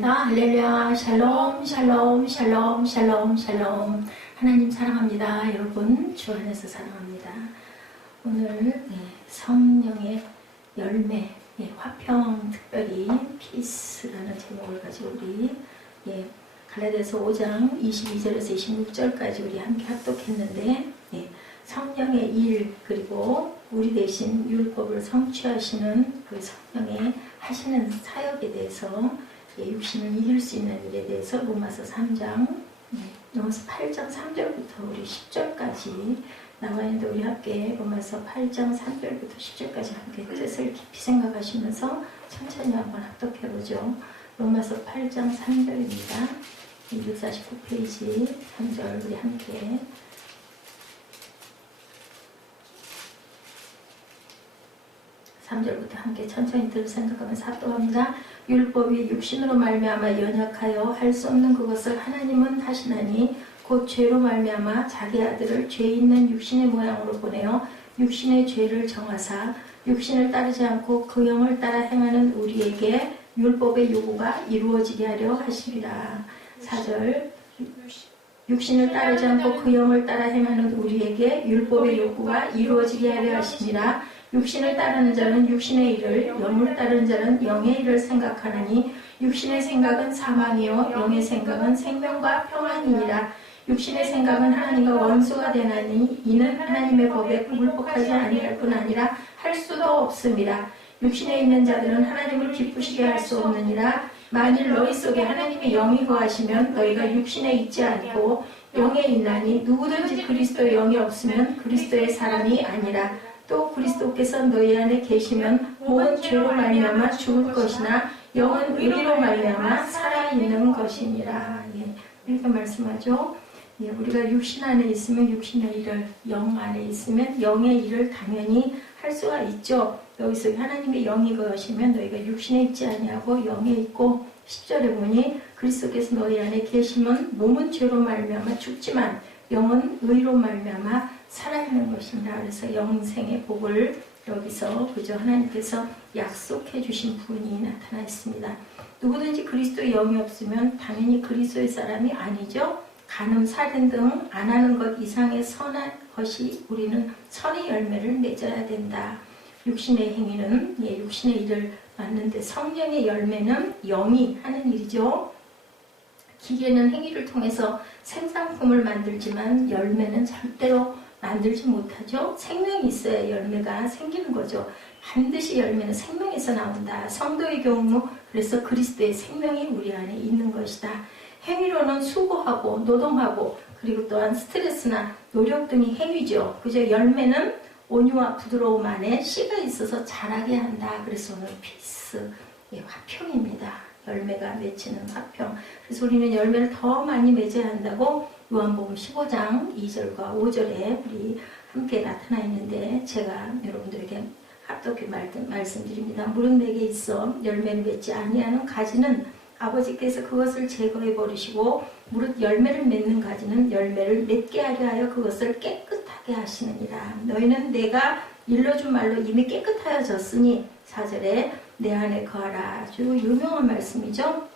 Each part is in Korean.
할렐루야. 샬롬 샬롬 샬롬 샬롬 샬롬. 하나님 사랑합니다. 여러분 주 안에서 사랑합니다. 오늘 성령의 열매, 화평, 특별히 피스라는 제목을 가지고 우리 갈라디아서 5장 22절에서 26절까지 우리 함께 합독했는데, 성령의 일, 그리고 우리 대신 율법을 성취하시는 그 성령의 하시는 사역에 대해서, 육신을 이길 수 있는 일에 대해서 로마서 3장, 로마서 8장 3절부터 우리 10절까지 나와 있는데, 우리 함께 로마서 8장 3절부터 10절까지 함께 뜻을 깊이 생각하시면서 천천히 한번 합독해보죠. 로마서 8장 3절입니다. 249페이지 3절 우리 함께 3절부터 함께 천천히 들 생각하면서 합독합니다. 율법이 육신으로 말미암아 연약하여 할 수 없는 그것을 하나님은 하시나니 곧 죄로 말미암아 자기 아들을 죄 있는 육신의 모양으로 보내어 육신의 죄를 정하사 육신을 따르지 않고 그 영을 따라 행하는 우리에게 율법의 요구가 이루어지게 하려 하시리라. 4절 육신을 따르지 않고 그 영을 따라 행하는 우리에게 율법의 요구가 이루어지게 하려 하시니라. 육신을 따르는 자는 육신의 일을, 영을 따르는 자는 영의 일을 생각하느니 육신의 생각은 사망이요 영의 생각은 생명과 평안이니라. 육신의 생각은 하나님과 원수가 되나니 이는 하나님의 법에 굴복하지 아니할 뿐 아니라 할 수도 없음이라. 육신에 있는 자들은 하나님을 기쁘시게 할 수 없느니라. 만일 너희 속에 하나님의 영이 거하시면 너희가 육신에 있지 않고 영에 있나니 누구든지 그리스도의 영이 없으면 그리스도의 사람이 아니라. 또 그리스도께서 너희 안에 계시면 몸은 죄로 말미암아 죽을 것이나 영은 의로 말미암아 살아있는 것이니라. 이렇게 말씀하죠. 우리가 육신 안에 있으면 육신의 일을, 영 안에 있으면 영의 일을 당연히 할 수가 있죠. 여기서 하나님의 영이 거하시면 너희가 육신에 있지 아니하고 영에 있고, 10절에 보니 그리스도께서 너희 안에 계시면 몸은 죄로 말미암아 죽지만 영은 의로 말미암아 살아있는 것입니다. 그래서 영생의 복을 여기서 그저 하나님께서 약속해 주신 분이 나타나 있습니다. 누구든지 그리스도의 영이 없으면 당연히 그리스도의 사람이 아니죠. 간음, 살인 등 안 하는 것 이상의 선한 것이 우리는 선의 열매를 맺어야 된다. 육신의 행위는 육신의 일을 맡는데 성령의 열매는 영이 하는 일이죠. 기계는 행위를 통해서 생산품을 만들지만 열매는 절대로 만들지 못하죠. 생명이 있어야 열매가 생기는 거죠. 반드시 열매는 생명에서 나온다. 성도의 경우 그래서 그리스도의 생명이 우리 안에 있는 것이다. 행위로는 수고하고 노동하고 그리고 또한 스트레스나 노력 등이 행위죠. 그저 열매는 온유와 부드러움 안에 씨가 있어서 자라게 한다. 그래서 오늘 피스, 화평입니다. 열매가 맺히는 화평. 그래서 우리는 열매를 더 많이 맺어야 한다고 요한복음 15장 2절과 5절에 우리 함께 나타나 있는데, 제가 여러분들에게 합독해 말씀드립니다. 물은 내게 있어 열매를 맺지 아니하는 가지는 아버지께서 그것을 제거해 버리시고 무릇 열매를 맺는 가지는 열매를 맺게 하려 하여 그것을 깨끗하게 하시느니라. 너희는 내가 일러준 말로 이미 깨끗하여졌으니, 4절에 내 안에 거하라. 아주 유명한 말씀이죠.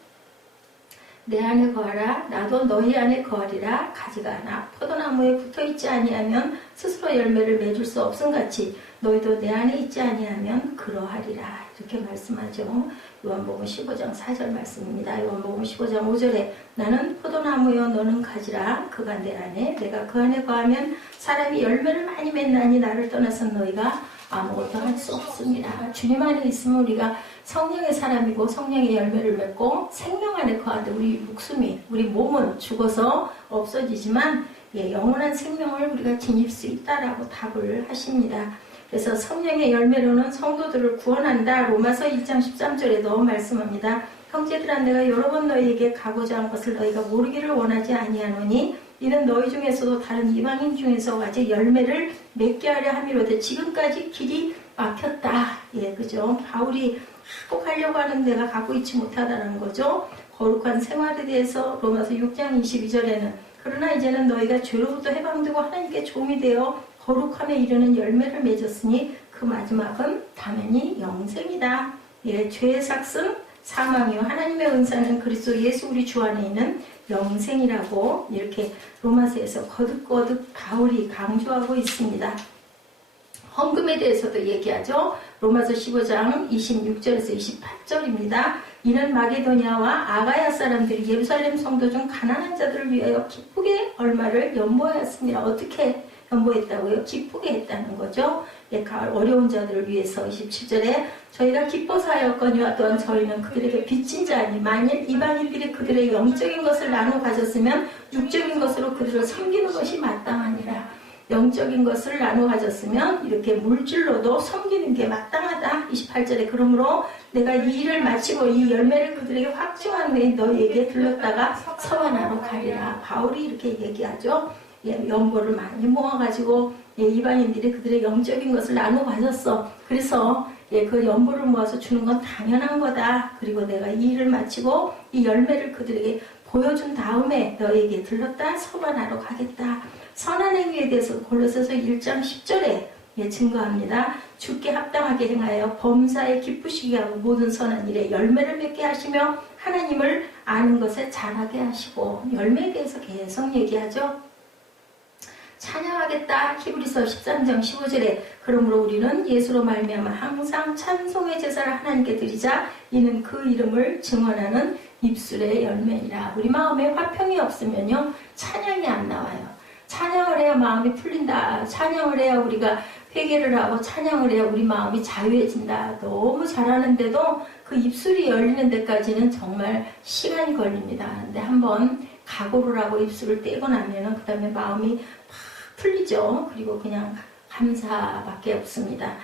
내 안에 거하라. 나도 너희 안에 거하리라. 가지가 하나 포도나무에 붙어있지 아니하면 스스로 열매를 맺을 수 없음같이 너희도 내 안에 있지 아니하면 그러하리라. 이렇게 말씀하죠. 요한복음 15장 4절 말씀입니다. 요한복음 15장 5절에 나는 포도나무여 너는 가지라. 그가 내 안에 내가 그 안에 거하면 사람이 열매를 많이 맺나니 나를 떠나서 너희가 아무것도 할 수 없습니다. 주님 안에 있으면 우리가 성령의 사람이고 성령의 열매를 맺고 생명 안에 거하되 우리 목숨이, 우리 몸은 죽어서 없어지지만 영원한 생명을 우리가 지닐 수 있다라고 답을 하십니다. 그래서 성령의 열매로는 성도들을 구원한다. 로마서 1장 13절에도 말씀합니다. 형제들아 내가 여러 번 너희에게 가고자 한 것을 너희가 모르기를 원하지 아니하노니 이는 너희 중에서도 다른 이방인 중에서 아직 열매를 맺게 하려 함이로되 지금까지 길이 막혔다. 그죠? 바울이 꼭 하려고 하는 데가 갖고 있지 못하다는 거죠. 거룩한 생활에 대해서 로마서 6장 22절에는 그러나 이제는 너희가 죄로부터 해방되고 하나님께 종이 되어 거룩함에 이르는 열매를 맺었으니 그 마지막은 당연히 영생이다. 죄의 삭은 사망이요 하나님의 은사는 그리스도 예수 우리 주 안에 있는 영생이라고 이렇게 로마서에서 거듭거듭 바울이 강조하고 있습니다. 헌금에 대해서도 얘기하죠. 로마서 15장 26절에서 28절입니다. 이는 마게도냐와 아가야 사람들이 예루살렘 성도 중 가난한 자들을 위하여 기쁘게 얼마를 연보하였습니다. 어떻게 연보했다고요? 기쁘게 했다는 거죠. 어려운 자들을 위해서 27절에 저희가 기뻐서 하였거니와 또한 저희는 그들에게 빚진 자니 만일 이방인들이 그들의 영적인 것을 나눠 가졌으면 육적인 것으로 그들을 섬기는 것이 마땅하니라. 영적인 것을 나눠 가졌으면 이렇게 물질로도 섬기는 게 마땅하다. 28절에 그러므로 내가 이 일을 마치고 이 열매를 그들에게 확증한 후에 너희에게 들렀다가 서반하러 가리라. 바울이 이렇게 얘기하죠. 연보를 많이 모아가지고 이방인들이 그들의 영적인 것을 나눠 가졌어. 그래서 그 연보를 모아서 주는 건 당연한 거다. 그리고 내가 이 일을 마치고 이 열매를 그들에게 보여준 다음에 너에게 들렀다 서반하러 가겠다. 선한 행위에 대해서 골로새서 1장 10절에 증거합니다. 주께 합당하게 행하여 범사에 기쁘시게 하고 모든 선한 일에 열매를 맺게 하시며 하나님을 아는 것에 잘하게 하시고 열매에 대해서 계속 얘기하죠. 찬양하겠다. 히브리서 13장 15절에 그러므로 우리는 예수로 말미암아 항상 찬송의 제사를 하나님께 드리자. 이는 그 이름을 증언하는 입술의 열매니라. 우리 마음에 화평이 없으면요 찬양이 안 나와요. 찬양을 해야 마음이 풀린다. 찬양을 해야 우리가 회개를 하고 찬양을 해야 우리 마음이 자유해진다. 너무 잘하는데도 그 입술이 열리는 데까지는 정말 시간이 걸립니다. 근데 한번 각오를 하고 입술을 떼고 나면은 그 다음에 마음이 막 풀리죠. 그리고 그냥 감사밖에 없습니다.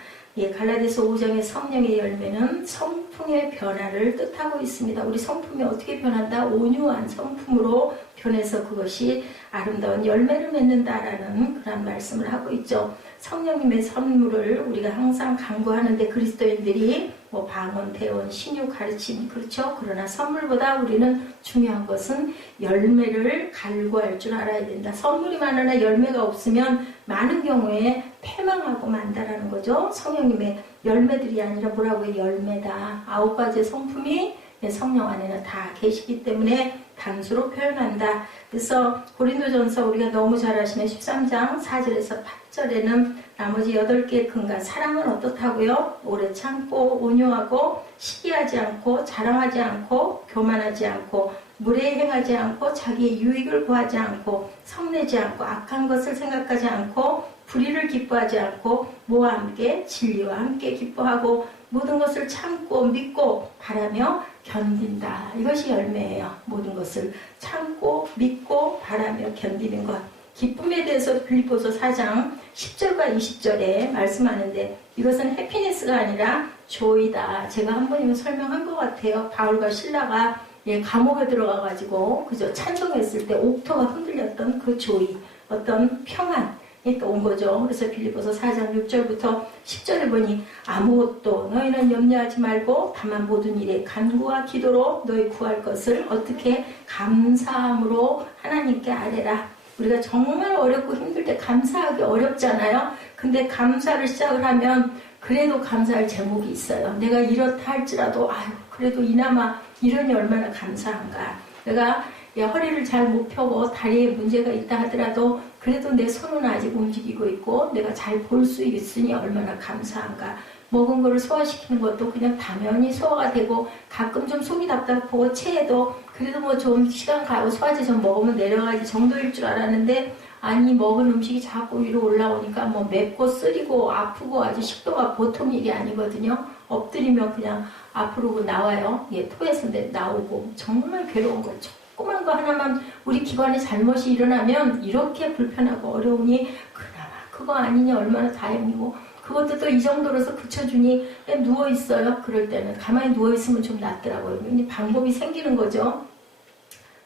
갈라디아서 5장의 성령의 열매는 성품의 변화를 뜻하고 있습니다. 우리 성품이 어떻게 변한다? 온유한 성품으로 변해서 그것이 아름다운 열매를 맺는다라는 그런 말씀을 하고 있죠. 성령님의 선물을 우리가 항상 강구하는데 그리스도인들이 방언, 대언, 신유, 가르침 그렇죠. 그러나 선물보다 우리는 중요한 것은 열매를 갈구할 줄 알아야 된다. 선물이 많으나 열매가 없으면 많은 경우에 패망하고 만다라는 거죠. 성령님의 열매들이 아니라 뭐라고요? 열매다. 9가지의 성품이 성령 안에는 다 계시기 때문에 단수로 표현한다. 그래서 고린도전서 우리가 너무 잘 아시는 13장 4절에서 8절에는 나머지 8개의 근간 사랑은 어떻다고요? 오래 참고 온유하고 시기하지 않고 자랑하지 않고 교만하지 않고 무례히 행하지 않고 자기의 유익을 구하지 않고 성내지 않고 악한 것을 생각하지 않고 불의를 기뻐하지 않고 뭐와 함께 진리와 함께 기뻐하고 모든 것을 참고 믿고 바라며 견딘다. 이것이 열매예요. 모든 것을 참고 믿고 바라며 견디는 것. 기쁨에 대해서 빌립보서 4장 10절과 20절에 말씀하는데 이것은 해피니스가 아니라 조이다. 제가 한 번 이거 설명한 것 같아요. 바울과 실라가 감옥에 들어가가지고 그저 찬송했을 때 옥토가 흔들렸던 그 조이, 어떤 평안 온 거죠. 그래서 빌립보서 4장 6절부터 10절을 보니 아무것도 너희는 염려하지 말고 다만 모든 일에 간구와 기도로 너희 구할 것을 어떻게 감사함으로 하나님께 아뢰라. 우리가 정말 어렵고 힘들 때 감사하기 어렵잖아요. 근데 감사를 시작을 하면 그래도 감사할 제목이 있어요. 내가 이렇다 할지라도 그래도 이나마 이러니 얼마나 감사한가. 내가 허리를 잘 못 펴고 다리에 문제가 있다 하더라도 그래도 내 손은 아직 움직이고 있고 내가 잘 볼 수 있으니 얼마나 감사한가. 먹은 거를 소화시키는 것도 그냥 당연히 소화가 되고 가끔 좀 속이 답답하고 체해도 그래도 뭐 좀 시간 가고 소화제 좀 먹으면 내려가지 정도일 줄 알았는데 아니 먹은 음식이 자꾸 위로 올라오니까 뭐 맵고 쓰리고 아프고 아주 식도가 보통 일이 아니거든요. 엎드리면 그냥 앞으로 나와요. 토해서 나오고 정말 괴로운 거죠. 조그만 거 하나만 우리 기관에 잘못이 일어나면 이렇게 불편하고 어려우니 그나마 그거 아니니 얼마나 다행이고 그것도 또 이 정도로서 그쳐주니 누워있어요. 그럴 때는 가만히 누워있으면 좀 낫더라고요. 방법이 생기는 거죠.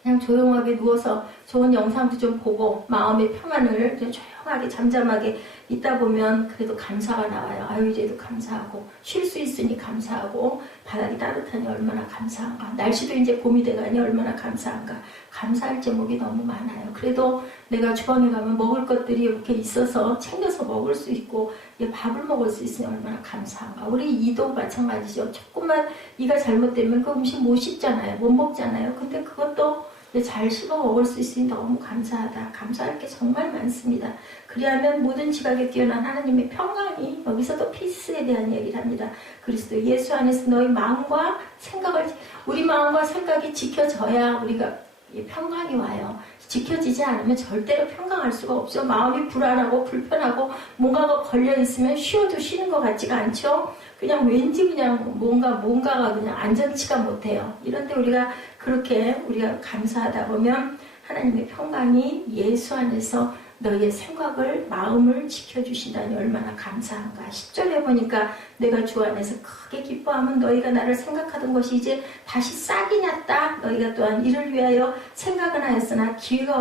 그냥 조용하게 누워서 좋은 영상도 좀 보고 마음의 평안을 좀 조용하게 잠잠하게 있다 보면 그래도 감사가 나와요. 아유 이제도 감사하고 쉴 수 있으니 감사하고 바닥이 따뜻하니 얼마나 감사한가. 날씨도 이제 봄이 돼가니 얼마나 감사한가. 감사할 제목이 너무 많아요. 그래도 내가 주방에 가면 먹을 것들이 이렇게 있어서 챙겨서 먹을 수 있고 밥을 먹을 수 있으니 얼마나 감사한가. 우리 이도 마찬가지죠. 조금만 이가 잘못되면 그 음식 못 씹잖아요. 못 먹잖아요. 근데 그것도 잘 씹어 먹을 수 있으니 너무 감사하다. 감사할 게 정말 많습니다. 그리하면 모든 지각에 뛰어난 하나님의 평강이, 여기서도 피스에 대한 얘기를 합니다. 그리스도 예수 안에서 너희 마음과 생각을, 우리 마음과 생각이 지켜져야 우리가 평강이 와요. 지켜지지 않으면 절대로 평강할 수가 없죠. 마음이 불안하고 불편하고 뭔가가 걸려있으면 쉬어도 쉬는 것 같지가 않죠. 그냥 왠지 그냥 뭔가가 그냥 안전치가 못해요. 이런데 우리가 그렇게 우리가 감사하다 보면 하나님의 평강이 예수 안에서 너희의 생각을, 마음을 지켜주신다니 얼마나 감사한가. 10절에 보니까 내가 주 안에서 크게 기뻐하면 너희가 나를 생각하던 것이 이제 다시 싹이 났다. 너희가 또한 이를 위하여 생각은 하였으나 기회가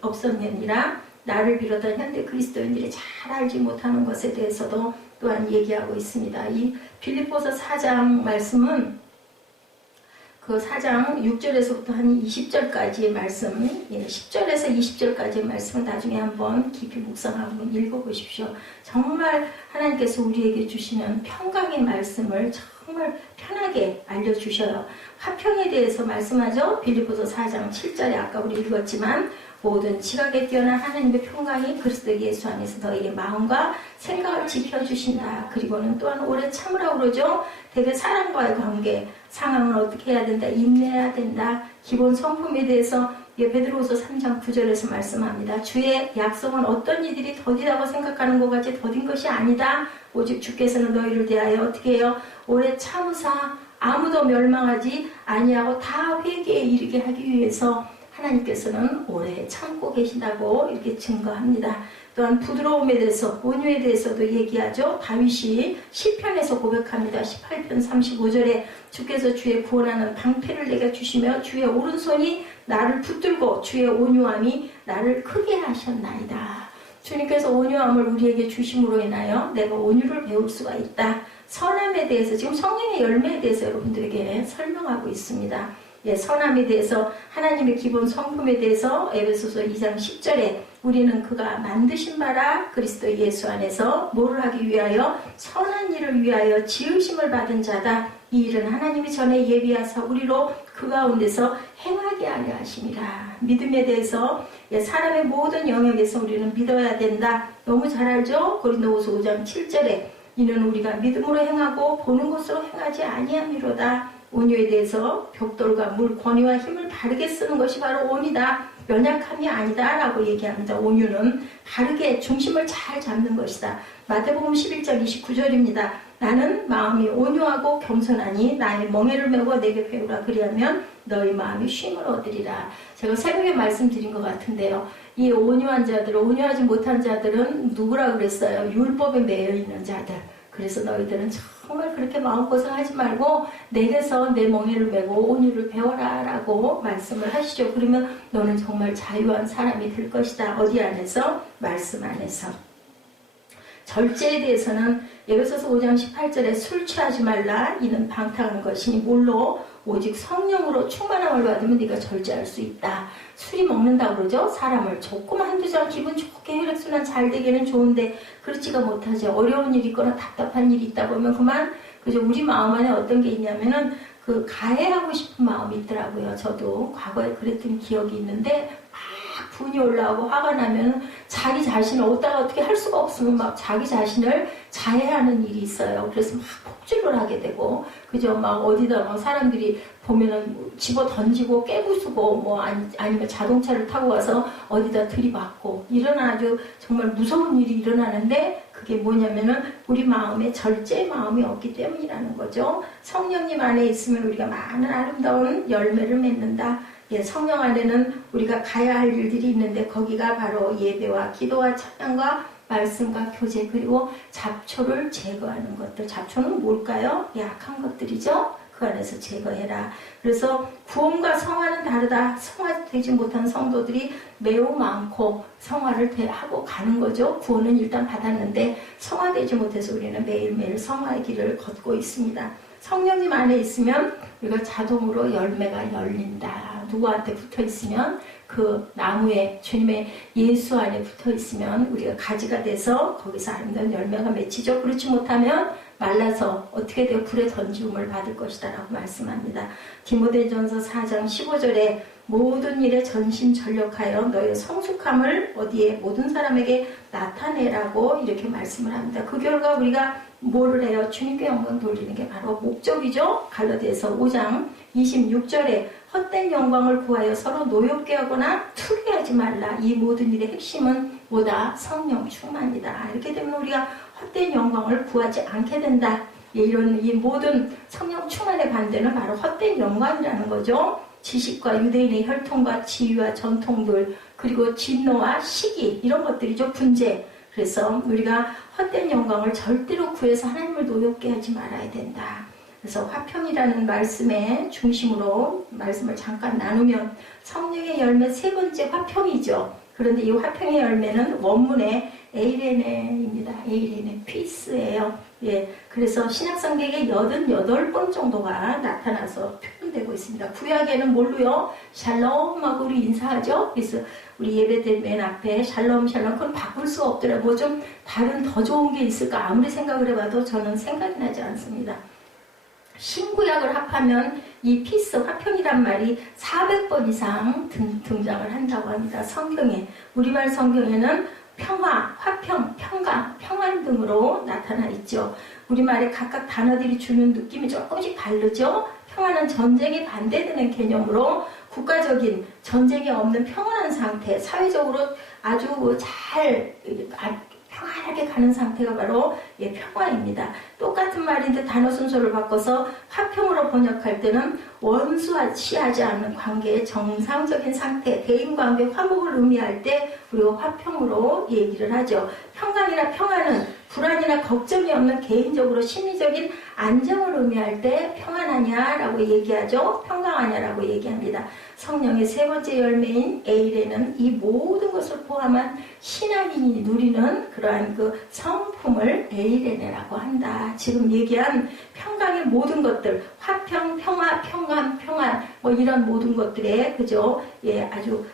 없었느니라. 나를 비롯한 현대 그리스도인들이 잘 알지 못하는 것에 대해서도 또한 얘기하고 있습니다. 이 빌립보서 4장 말씀은 그 4장 6절에서부터 한 20절까지의 말씀, 10절에서 20절까지의 말씀을 나중에 한번 깊이 묵상하고 읽어보십시오. 정말 하나님께서 우리에게 주시는 평강의 말씀을 정말 편하게 알려주셔요. 화평에 대해서 말씀하죠. 빌립보서 4장 7절에 아까 우리 읽었지만 모든 지각에 뛰어난 하나님의 평강이 그리스도 예수 안에서 너희의 마음과 생각을 지켜주신다. 그리고는 또한 오래 참으라고 그러죠. 되게 사람과의 관계, 상황을 어떻게 해야 된다. 인내해야 된다. 기본 성품에 대해서 베드로후서 3장 9절에서 말씀합니다. 주의 약속은 어떤 이들이 더디다고 생각하는 것 같이 더딘 것이 아니다. 오직 주께서는 너희를 대하여 어떻게 해요? 오래 참으사 아무도 멸망하지 아니하고 다 회개에 이르게 하기 위해서 하나님께서는 오래 참고 계신다고 이렇게 증거합니다. 또한 부드러움에 대해서, 온유에 대해서도 얘기하죠. 다윗이 시편에서 고백합니다. 18편 35절에 주께서 주의 구원하는 방패를 내게 주시며 주의 오른손이 나를 붙들고 주의 온유함이 나를 크게 하셨나이다. 주님께서 온유함을 우리에게 주심으로 인하여 내가 온유를 배울 수가 있다. 선함에 대해서 지금 성령의 열매에 대해서 여러분들에게 설명하고 있습니다. 선함에 대해서 하나님의 기본 성품에 대해서 에베소서 2장 10절에 우리는 그가 만드신 바라 그리스도 예수 안에서 뭐를 하기 위하여 선한 일을 위하여 지으심을 받은 자다. 이 일은 하나님이 전에 예비하사 우리로 그 가운데서 행하게 하려 하심이라. 믿음에 대해서 사람의 모든 영역에서 우리는 믿어야 된다. 너무 잘 알죠? 고린도후서 5장 7절에 이는 우리가 믿음으로 행하고 보는 것으로 행하지 아니함이로다. 온유에 대해서 벽돌과 물, 권위와 힘을 바르게 쓰는 것이 바로 온이다. 연약함이 아니다 라고 얘기합니다. 온유는 바르게 중심을 잘 잡는 것이다. 마태복음 11장 29절입니다. 나는 마음이 온유하고 겸손하니 나의 멍에를 메고 내게 배우라. 그리하면 너희 마음이 쉼을 얻으리라. 제가 새벽에 말씀드린 것 같은데요. 이 온유한 자들, 온유하지 못한 자들은 누구라 그랬어요? 율법에 매여 있는 자들. 그래서 너희들은 정말 그렇게 마음고생하지 말고 내게서 내 멍에를 메고 온유를 배워라 라고 말씀을 하시죠. 그러면 너는 정말 자유한 사람이 될 것이다. 어디 안에서? 말씀 안에서. 절제에 대해서는 에베소서 5장 18절에 술 취하지 말라. 이는 방탕한 것이니 물로 오직 성령으로 충만함을 받으면 네가 절제할 수 있다. 술이 먹는다고 그러죠. 사람을 조금 한두 잔 기분 좋게 혈액순환 잘 되기는 좋은데 그렇지가 못하죠. 어려운 일이 있거나 답답한 일이 있다 보면 그만 그죠. 우리 마음 안에 어떤 게 있냐면은 그 가해하고 싶은 마음이 있더라고요. 저도 과거에 그랬던 기억이 있는데 막 분이 올라오고 화가 나면 자기 자신을 어떻게 할 수가 없으면 막 자기 자신을 자해하는 일이 있어요. 그래서 막 폭주를 하게 되고 그죠. 막 어디다 막 사람들이 보면은 집어 던지고 깨부수고 뭐 아니면 자동차를 타고 와서 어디다 들이받고 이런 아주 정말 무서운 일이 일어나는데 그게 뭐냐면은 우리 마음에 절제 마음이 없기 때문이라는 거죠. 성령님 안에 있으면 우리가 많은 아름다운 열매를 맺는다. 성령 안에는 우리가 가야 할 일들이 있는데 거기가 바로 예배와 기도와 찬양과 말씀과 교제 그리고 잡초를 제거하는 것들. 잡초는 뭘까요? 약한 것들이죠. 그 안에서 제거해라. 그래서 구원과 성화는 다르다. 성화되지 못한 성도들이 매우 많고 성화를 하고 가는 거죠. 구원은 일단 받았는데 성화되지 못해서 우리는 매일매일 성화의 길을 걷고 있습니다. 성령님 안에 있으면 우리가 자동으로 열매가 열린다. 누구한테 붙어 있으면 그 나무에 주님의 예수 안에 붙어 있으면 우리가 가지가 돼서 거기서 아름다운 열매가 맺히죠. 그렇지 못하면 말라서 어떻게 되어 불에 던지움을 받을 것이다 라고 말씀합니다. 디모데전서 4장 15절에 모든 일에 전심전력하여 너의 성숙함을 어디에 모든 사람에게 나타내라고 이렇게 말씀을 합니다. 그 결과 우리가 뭐를 해요? 주님께 영광 돌리는 게 바로 목적이죠. 갈라디아서 5장 26절에 헛된 영광을 구하여 서로 노엽게 하거나 투기하지 말라. 이 모든 일의 핵심은 뭐다? 성령 충만이다. 이렇게 되면 우리가 헛된 영광을 구하지 않게 된다. 이런 이 모든 성령 충만의 반대는 바로 헛된 영광이라는 거죠. 지식과 유대인의 혈통과 지위와 전통들, 그리고 진노와 시기, 이런 것들이죠. 분재. 그래서 우리가 헛된 영광을 절대로 구해서 하나님을 노엽게 하지 말아야 된다. 그래서 화평이라는 말씀의 중심으로 말씀을 잠깐 나누면 성령의 열매 세 번째 화평이죠. 그런데 이 화평의 열매는 원문의 에이레네입니다. 에이레네, 피스예요. 예, 그래서 신약성경에 88번 정도가 나타나서 표현되고 있습니다. 구약에는 뭘로요? 샬롬하고 우리 인사하죠. 그래서 우리 예배될 맨 앞에 샬롬 샬롬, 그건 바꿀 수가 없더라고요. 뭐 좀 다른 더 좋은 게 있을까 아무리 생각을 해봐도 저는 생각이 나지 않습니다. 신구약을 합하면 이 피스, 화평이란 말이 400번 이상 등장을 한다고 합니다. 성경에, 우리말 성경에는 평화, 화평, 평강, 평안 등으로 나타나 있죠. 우리말에 각각 단어들이 주는 느낌이 조금씩 다르죠. 평화는 전쟁에 반대되는 개념으로 국가적인 전쟁이 없는 평온한 상태, 사회적으로 아주 잘 평안하게 가는 상태가 바로 평화입니다. 똑같은 말인데 단어 순서를 바꿔서 화평으로 번역할 때는 원수하지 않는 관계의 정상적인 상태, 대인관계 화목을 의미할 때 우리가 화평으로 얘기를 하죠. 평강이나 평안은 불안이나 걱정이 없는 개인적으로 심리적인 안정을 의미할 때 평안하냐라고 얘기하죠. 평강하냐라고 얘기합니다. 성령의 세 번째 열매인 에이레는 이 모든 것을 포함한 신앙인이 누리는 그러한 그 성품을 에이레네라고 한다. 지금 얘기한 평강의 모든 것들, 화평, 평화, 평강, 평안, 뭐 이런 모든 것들의 그죠? 예, 아주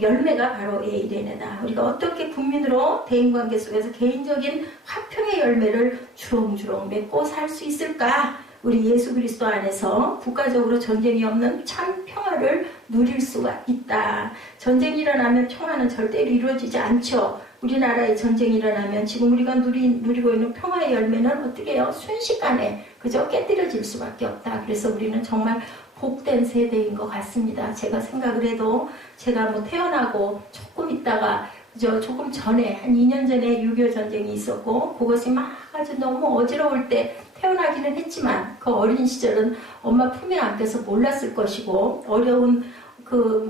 열매가 바로 에이레네다. 우리가 어떻게 국민으로 대인관계 속에서 개인적인 화평의 열매를 주렁주렁 맺고 살 수 있을까? 우리 예수 그리스도 안에서 국가적으로 전쟁이 없는 참 평화를 누릴 수가 있다. 전쟁이 일어나면 평화는 절대로 이루어지지 않죠. 우리나라에 전쟁이 일어나면 지금 우리가 누리고 있는 평화의 열매는 어떻게 해요? 순식간에 그저 깨뜨려질 수밖에 없다. 그래서 우리는 정말 복된 세대인 것 같습니다. 제가 생각을 해도 제가 뭐 태어나고 조금 있다가 조금 전에 한 2년 전에 6.25 전쟁이 있었고 그것이 막 아주 너무 어지러울 때 태어나기는 했지만 그 어린 시절은 엄마 품에 안겨서 몰랐을 것이고 어려운 그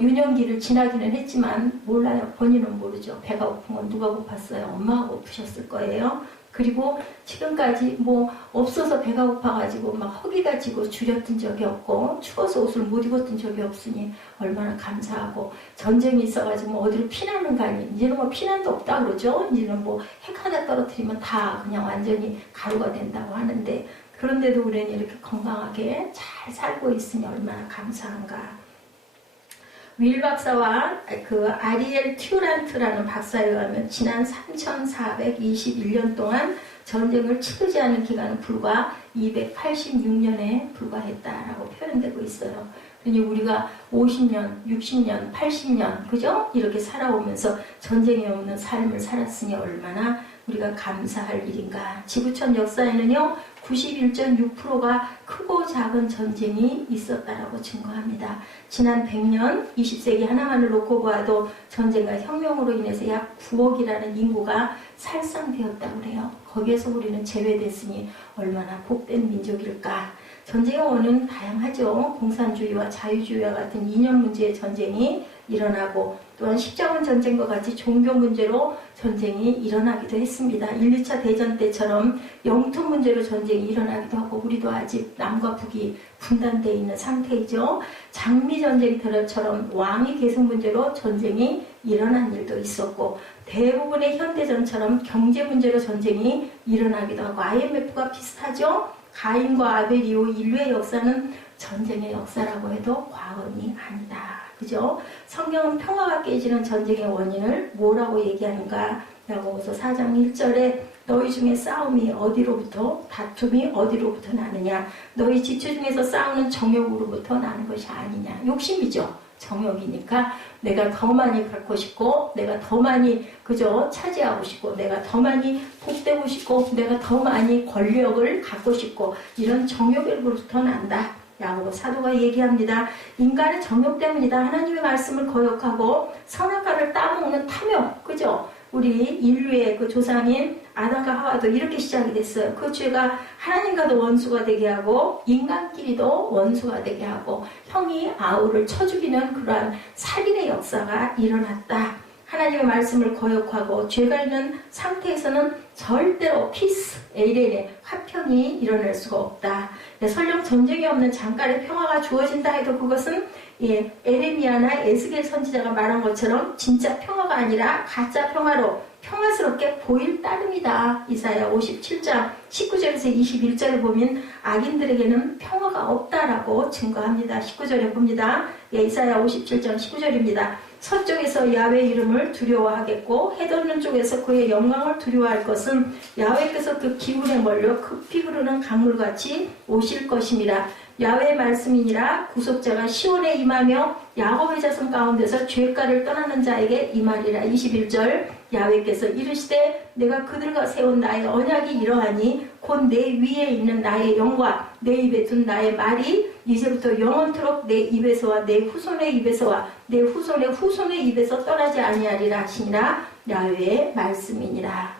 유년기를 지나기는 했지만 몰라요. 본인은 모르죠. 배가 고픈 건 누가 고팠어요? 엄마가 고프셨을 거예요. 그리고 지금까지 뭐 없어서 배가 고파가지고 막 허기가 지고 주렸던 적이 없고 추워서 옷을 못 입었던 적이 없으니 얼마나 감사하고 전쟁이 있어가지고 뭐 어디로 피난은 가니 이제는 뭐 피난도 없다 그러죠. 이제는 뭐 핵 하나 떨어뜨리면 다 그냥 완전히 가루가 된다고 하는데 그런데도 우리는 이렇게 건강하게 잘 살고 있으니 얼마나 감사한가. 윌 박사와 그 아리엘 튜란트라는 박사에 의하면 지난 3421년 동안 전쟁을 치르지 않은 기간은 불과 286년에 불과했다라고 표현되고 있어요. 그러니 우리가 50년, 60년, 80년, 그죠? 이렇게 살아오면서 전쟁이 없는 삶을 살았으니 얼마나 우리가 감사할 일인가. 지구촌 역사에는요, 91.6%가 크고 작은 전쟁이 있었다라고 증거합니다. 지난 100년, 20세기 하나만을 놓고 봐도 전쟁과 혁명으로 인해서 약 9억이라는 인구가 살상되었다고 그래요. 거기에서 우리는 제외됐으니 얼마나 복된 민족일까. 전쟁의 원인은 다양하죠. 공산주의와 자유주의와 같은 이념 문제의 전쟁이 일어나고 또한 십자군 전쟁과 같이 종교 문제로 전쟁이 일어나기도 했습니다. 1, 2차 대전 때처럼 영토 문제로 전쟁이 일어나기도 하고 우리도 아직 남과 북이 분단되어 있는 상태이죠. 장미 전쟁 때처럼 왕위 계승 문제로 전쟁이 일어난 일도 있었고 대부분의 현대전처럼 경제 문제로 전쟁이 일어나기도 하고 IMF가 비슷하죠. 가인과 아벨 이후 인류의 역사는 전쟁의 역사라고 해도 과언이 아니다. 그죠? 성경은 평화가 깨지는 전쟁의 원인을 뭐라고 얘기하는가? 야고보서 4장 1절에 너희 중에 싸움이 어디로부터 다툼이 어디로부터 나느냐? 너희 지체 중에서 싸우는 정욕으로부터 나는 것이 아니냐? 욕심이죠. 정욕이니까 내가 더 많이 갖고 싶고 내가 더 많이 그저 차지하고 싶고 내가 더 많이 복되고 싶고 내가 더 많이 권력을 갖고 싶고 이런 정욕으로부터 난다. 야고보 사도가 얘기합니다. 인간의 정욕 때문이다. 하나님의 말씀을 거역하고 선악과를 따먹는 탐욕. 그죠? 우리 인류의 그 조상인 아담과 하와도 이렇게 시작이 됐어요. 그 죄가 하나님과도 원수가 되게 하고 인간끼리도 원수가 되게 하고 형이 아우를 쳐 죽이는 그러한 살인의 역사가 일어났다. 하나님의 말씀을 거역하고 죄가 있는 상태에서는 절대로 피스, 에이레네, 화평이 일어날 수가 없다. 설령 전쟁이 없는 잠깐의 평화가 주어진다 해도 그것은 에레미야나 에스겔 선지자가 말한 것처럼 진짜 평화가 아니라 가짜 평화로 평화스럽게 보일 따름이다. 이사야 57장 19절에서 21절에 보면 악인들에게는 평화가 없다라고 증거합니다. 19절에 봅니다. 이사야 57장 19절입니다. 서쪽에서 야훼 이름을 두려워하겠고 해돋는 쪽에서 그의 영광을 두려워할 것은 야훼께서 그 기운에 몰려 급히 흐르는 강물같이 오실 것임이라. 야훼의 말씀이니라. 구속자가 시온에 임하며 야곱의 자손 가운데서 죄가를 떠나는 자에게 임하리라. 21절 야훼께서 이르시되 내가 그들과 세운 나의 언약이 이러하니 곧 내 위에 있는 나의 영과 내 입에 둔 나의 말이 이제부터 영원토록 내 입에서와 내 후손의 입에서와 내 후손의 후손의 입에서 떠나지 아니하리라 하시니라. 야훼의 말씀이니라.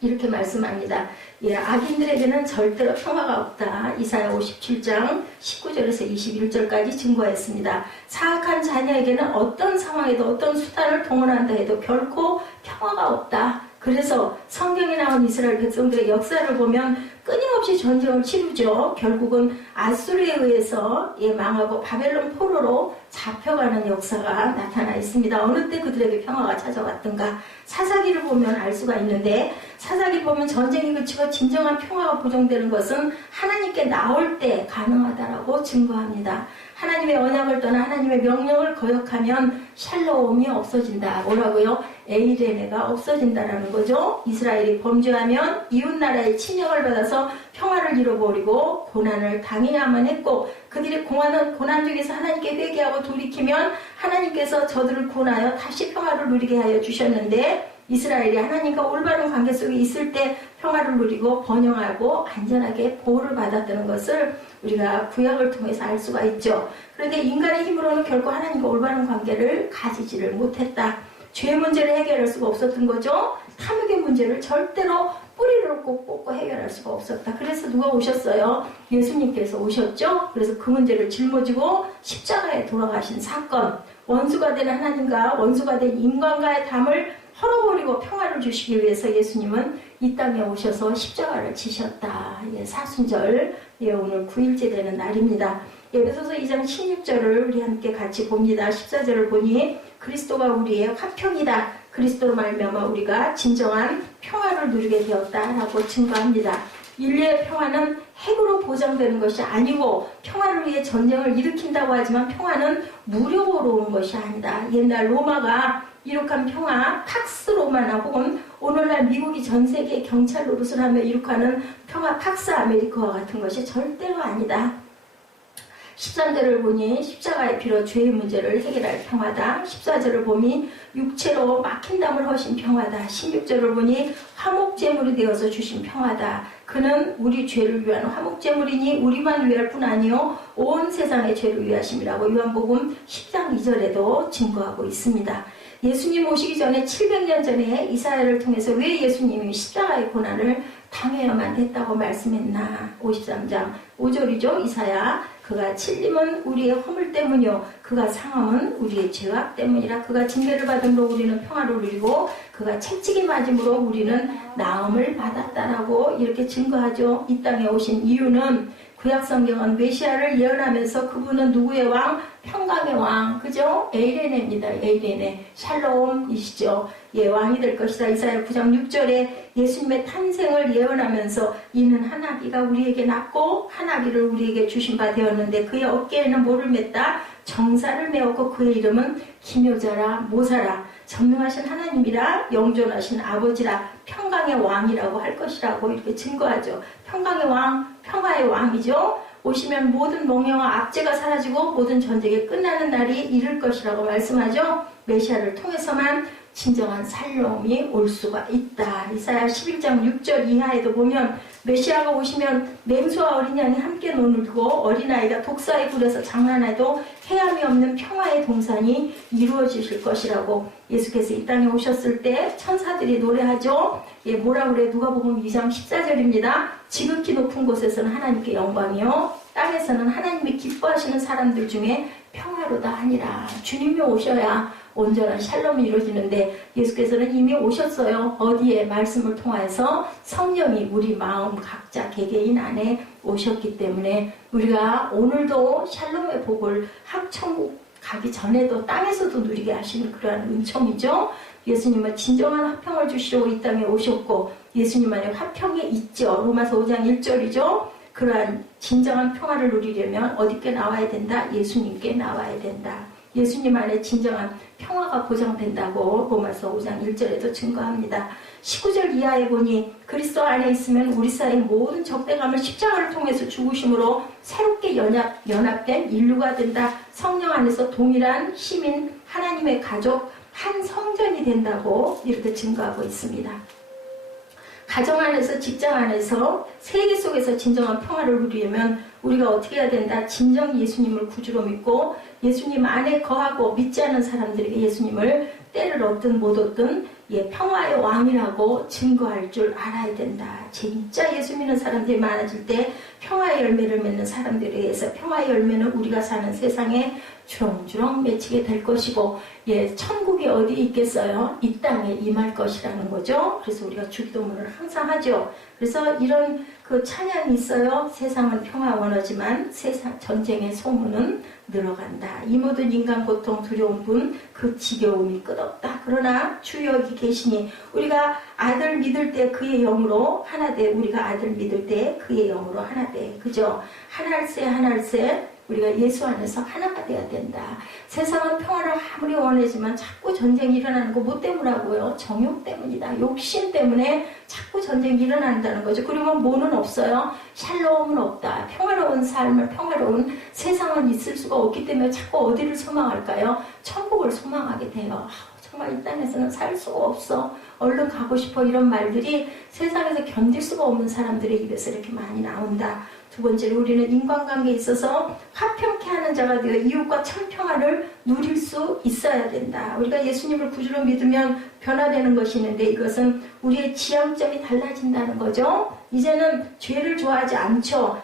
이렇게 말씀합니다. 악인들에게는 절대로 평화가 없다. 이사야 57장 19절에서 21절까지 증거했습니다. 사악한 자녀에게는 어떤 상황에도 어떤 수단을 동원한다 해도 결코 평화가 없다. 그래서 성경에 나온 이스라엘 백성들의 역사를 보면 끊임없이 전쟁을 치르죠. 결국은 아수르에 의해서 망하고 바벨론 포로로 잡혀가는 역사가 나타나 있습니다. 어느 때 그들에게 평화가 찾아왔던가 사사기를 보면 알 수가 있는데 사사기 보면 전쟁이 그치고 진정한 평화가 보정되는 것은 하나님께 나올 때 가능하다라고 증거합니다. 하나님의 언약을 떠나 하나님의 명령을 거역하면 샬롬이 없어진다. 뭐라고요? 에이레네가 없어진다라는 거죠. 이스라엘이 범죄하면 이웃나라의 침략을 받아서 평화를 잃어버리고 고난을 당해야만 했고 그들이 고난 중에서 하나님께 회개하고 돌이키면 하나님께서 저들을 구원하여 다시 평화를 누리게 하여 주셨는데 이스라엘이 하나님과 올바른 관계 속에 있을 때 평화를 누리고 번영하고 안전하게 보호를 받았다는 것을 우리가 구약을 통해서 알 수가 있죠. 그런데 인간의 힘으로는 결코 하나님과 올바른 관계를 가지지를 못했다. 죄 문제를 해결할 수가 없었던 거죠. 탐욕의 문제를 절대로 뿌리를 꽂고 해결할 수가 없었다. 그래서 누가 오셨어요? 예수님께서 오셨죠. 그래서 그 문제를 짊어지고 십자가에 돌아가신 사건, 원수가 된 하나님과 원수가 된 인간과의 담을 헐어버리고 평화를 주시기 위해서 예수님은 이 땅에 오셔서 십자가를 지셨다. 사순절, 오늘 9일째 되는 날입니다. 에베소서 2장 16절을 우리 함께 같이 봅니다. 14절을 보니 그리스도가 우리의 화평이다. 그리스도로 말미암아 우리가 진정한 평화를 누리게 되었다라고 증거합니다. 인류의 평화는 핵으로 보장되는 것이 아니고 평화를 위해 전쟁을 일으킨다고 하지만 평화는 무력으로 온 것이 아니다. 옛날 로마가 이룩한 평화, 팍스 로마나 혹은 오늘날 미국이 전 세계 경찰 노릇을 하며 이룩하는 평화 팍스 아메리카와 같은 것이 절대로 아니다. 13절을 보니 십자가의 피로 죄의 문제를 해결할 평화다. 14절을 보니 육체로 막힌 담을 허신 평화다. 16절을 보니 화목제물이 되어서 주신 평화다. 그는 우리 죄를 위한 화목제물이니 우리만 위할 뿐 아니요 온 세상의 죄를 위하심이라고 요한복음 10장 2절에도 증거하고 있습니다. 예수님 오시기 전에 700년 전에 이사야를 통해서 왜 예수님이 십자가의 고난을 당해야만 했다고 말씀했나? 53장 5절이죠. 이사야. 그가 찔림은 우리의 허물 때문이요 그가 상함은 우리의 죄악 때문이라. 그가 징계를 받음으로 우리는 평화를 누리고 그가 채찍이 맞음으로 우리는 나음을 받았다라고 이렇게 증거하죠. 이 땅에 오신 이유는 구약 성경은 메시아를 예언하면서 그분은 누구의 왕? 평강의 왕, 그죠? 에이레네입니다. 에이레네. 샬롬이시죠. 예, 왕이 될 것이다. 이사야 9장 6절에 예수님의 탄생을 예언하면서 이는 한 아기가 우리에게 낳고 한 아기를 우리에게 주신 바 되었는데 그의 어깨에는 뭐를 맸다? 정사를 메었고 그의 이름은 기묘자라 모사라. 전능하신 하나님이라 영존하신 아버지라 평강의 왕이라고 할 것이라고 이렇게 증거하죠. 평강의 왕, 평화의 왕이죠. 오시면 모든 몽해와 압제가 사라지고 모든 전쟁이 끝나는 날이 이를 것이라고 말씀하죠. 메시아를 통해서만 진정한 살롬이 올 수가 있다. 이사야 11장 6절 이하에도 보면 메시아가 오시면 맹수와 어린 양이 함께 놀고 어린아이가 독사에 굴에서 장난해도 해함이 없는 평화의 동산이 이루어지실 것이라고 예수께서 이 땅에 오셨을 때 천사들이 노래하죠. 예, 뭐라 그래? 누가복음 2장 14절입니다. 지극히 높은 곳에서는 하나님께 영광이요 땅에서는 하나님이 기뻐하시는 사람들 중에 평화로다 하니라. 주님이 오셔야 온전한 샬롬이 이루어지는데 예수께서는 이미 오셨어요. 어디에? 말씀을 통해서 성령이 우리 마음 각자 개개인 안에 오셨기 때문에 우리가 오늘도 샬롬의 복을 천국 가기 전에도 땅에서도 누리게 하시는 그러한 은총이죠. 예수님은 진정한 화평을 주시려고 이 땅에 오셨고 예수님 안에 화평이 있죠. 로마서 5장 1절이죠. 그러한 진정한 평화를 누리려면 어디께 나와야 된다? 예수님께 나와야 된다. 예수님 안에 진정한 평화가 보장된다고 로마서 5장 1절에도 증거합니다. 19절 이하에 보니 그리스도 안에 있으면 우리 사이의 모든 적대감을 십자가를 통해서 죽으심으로 새롭게 연합된 인류가 된다. 성령 안에서 동일한 시민 하나님의 가족 한 성전이 된다고 이렇게 증거하고 있습니다. 가정 안에서 직장 안에서 세계 속에서 진정한 평화를 누리려면 우리가 어떻게 해야 된다? 진정 예수님을 구주로 믿고 예수님 안에 거하고 믿지 않는 사람들에게 예수님을 때를 얻든 못 얻든 평화의 왕이라고 증거할 줄 알아야 된다. 진짜 예수 믿는 사람들이 많아질 때 평화의 열매를 맺는 사람들에 의해서 평화의 열매는 우리가 사는 세상에 주렁주렁 맺히게 될 것이고 천국이 어디 있겠어요? 이 땅에 임할 것이라는 거죠. 그래서 우리가 주기도문을 항상 하죠. 그래서 이런 그 찬양이 있어요. 세상은 평화 원하지만 세상 전쟁의 소문은 늘어간다. 이 모든 인간 고통 두려운 분 그 지겨움이 끝없다. 그러나 주 여기 계시니 우리가 아들 믿을 때 그의 영으로 하나 돼. 우리가 아들 믿을 때 그의 영으로 하나 돼. 그죠? 하나일세 우리가 예수 안에서 하나가 되어야 된다. 세상은 평화를 아무리 원하지만 자꾸 전쟁이 일어나는 거 뭐 때문이라고요? 정욕 때문이다. 욕심 때문에 자꾸 전쟁이 일어난다는 거죠. 그러면 뭐는 없어요? 샬롬은 없다. 평화로운 삶을 평화로운 세상은 있을 수가 없기 때문에 자꾸 어디를 소망할까요? 천국을 소망하게 돼요. 정말 이 땅에서는 살 수가 없어. 얼른 가고 싶어. 이런 말들이 세상에서 견딜 수가 없는 사람들의 입에서 이렇게 많이 나온다. 두 번째로 우리는 인간관계에 있어서 화평케 하는 자가 되어 이웃과 참 평화를 누릴 수 있어야 된다. 우리가 예수님을 구주로 믿으면 변화되는 것이 있는데 이것은 우리의 지향점이 달라진다는 거죠. 이제는 죄를 좋아하지 않죠.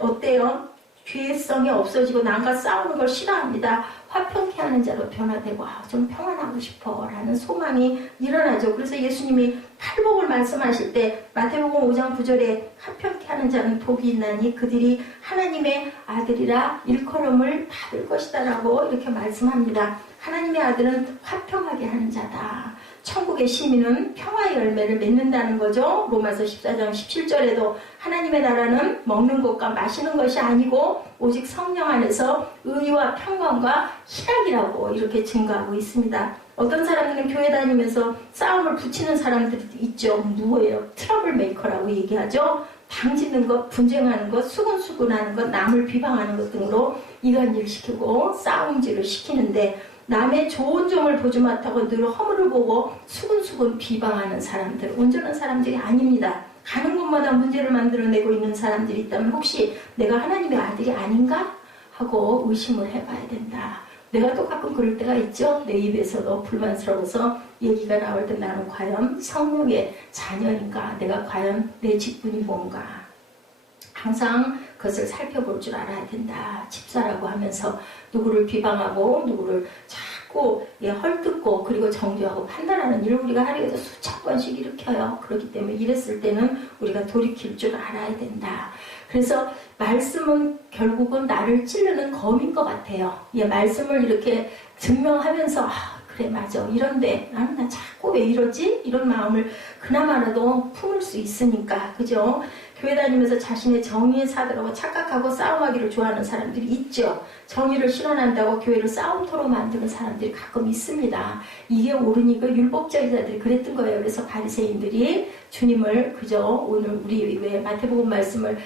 어때요? 죄성이 없어지고 남과 싸우는 걸 싫어합니다. 화평케 하는 자로 변화되고 좀 평안하고 싶어 라는 소망이 일어나죠. 그래서 예수님이 팔복을 말씀하실 때 마태복음 5장 9절에 화평케 하는 자는 복이 있나니 그들이 하나님의 아들이라 일컬음을 받을 것이다 라고 이렇게 말씀합니다. 하나님의 아들은 화평하게 하는 자다. 천국의 시민은 평화의 열매를 맺는다는 거죠. 로마서 14장 17절에도 하나님의 나라는 먹는 것과 마시는 것이 아니고 오직 성령 안에서 의와 평강과 희락이라고 이렇게 증거하고 있습니다. 어떤 사람들은 교회 다니면서 싸움을 붙이는 사람들이 있죠. 누구예요? 트러블 메이커라고 얘기하죠. 당짓는 것, 분쟁하는 것, 수근수근하는 것, 남을 비방하는 것 등으로 이간질 시키고 싸움질을 시키는데 남의 좋은 점을 보지 못하고 늘 허물을 보고 수근수근 비방하는 사람들, 온전한 사람들이 아닙니다. 가는 곳마다 문제를 만들어내고 있는 사람들이 있다면 혹시 내가 하나님의 아들이 아닌가? 하고 의심을 해봐야 된다. 내가 또 가끔 그럴 때가 있죠. 내 입에서도 불만스러워서 얘기가 나올 때 나는 과연 성령의 자녀인가? 내가 과연 내 직분이 뭔가? 항상 그것을 살펴볼 줄 알아야 된다. 집사라고 하면서 누구를 비방하고 누구를 자꾸 헐뜯고 그리고 정죄하고 판단하는 일을 우리가 하루에도 수천 번씩 일으켜요. 그렇기 때문에 이랬을 때는 우리가 돌이킬 줄 알아야 된다. 그래서 말씀은 결국은 나를 찌르는 검인 것 같아요. 말씀을 이렇게 증명하면서 그래 맞아 이런데 나는 나 자꾸 왜 이러지? 이런 마음을 그나마라도 품을 수 있으니까 그죠? 교회 다니면서 자신의 정의의 사도라고 착각하고 싸움하기를 좋아하는 사람들이 있죠. 정의를 실현한다고 교회를 싸움터로 만드는 사람들이 가끔 있습니다. 이게 옳으니 그 율법주의자들이 그랬던 거예요. 그래서 바리새인들이 주님을 그저 오늘 우리 왜 마태복음 말씀을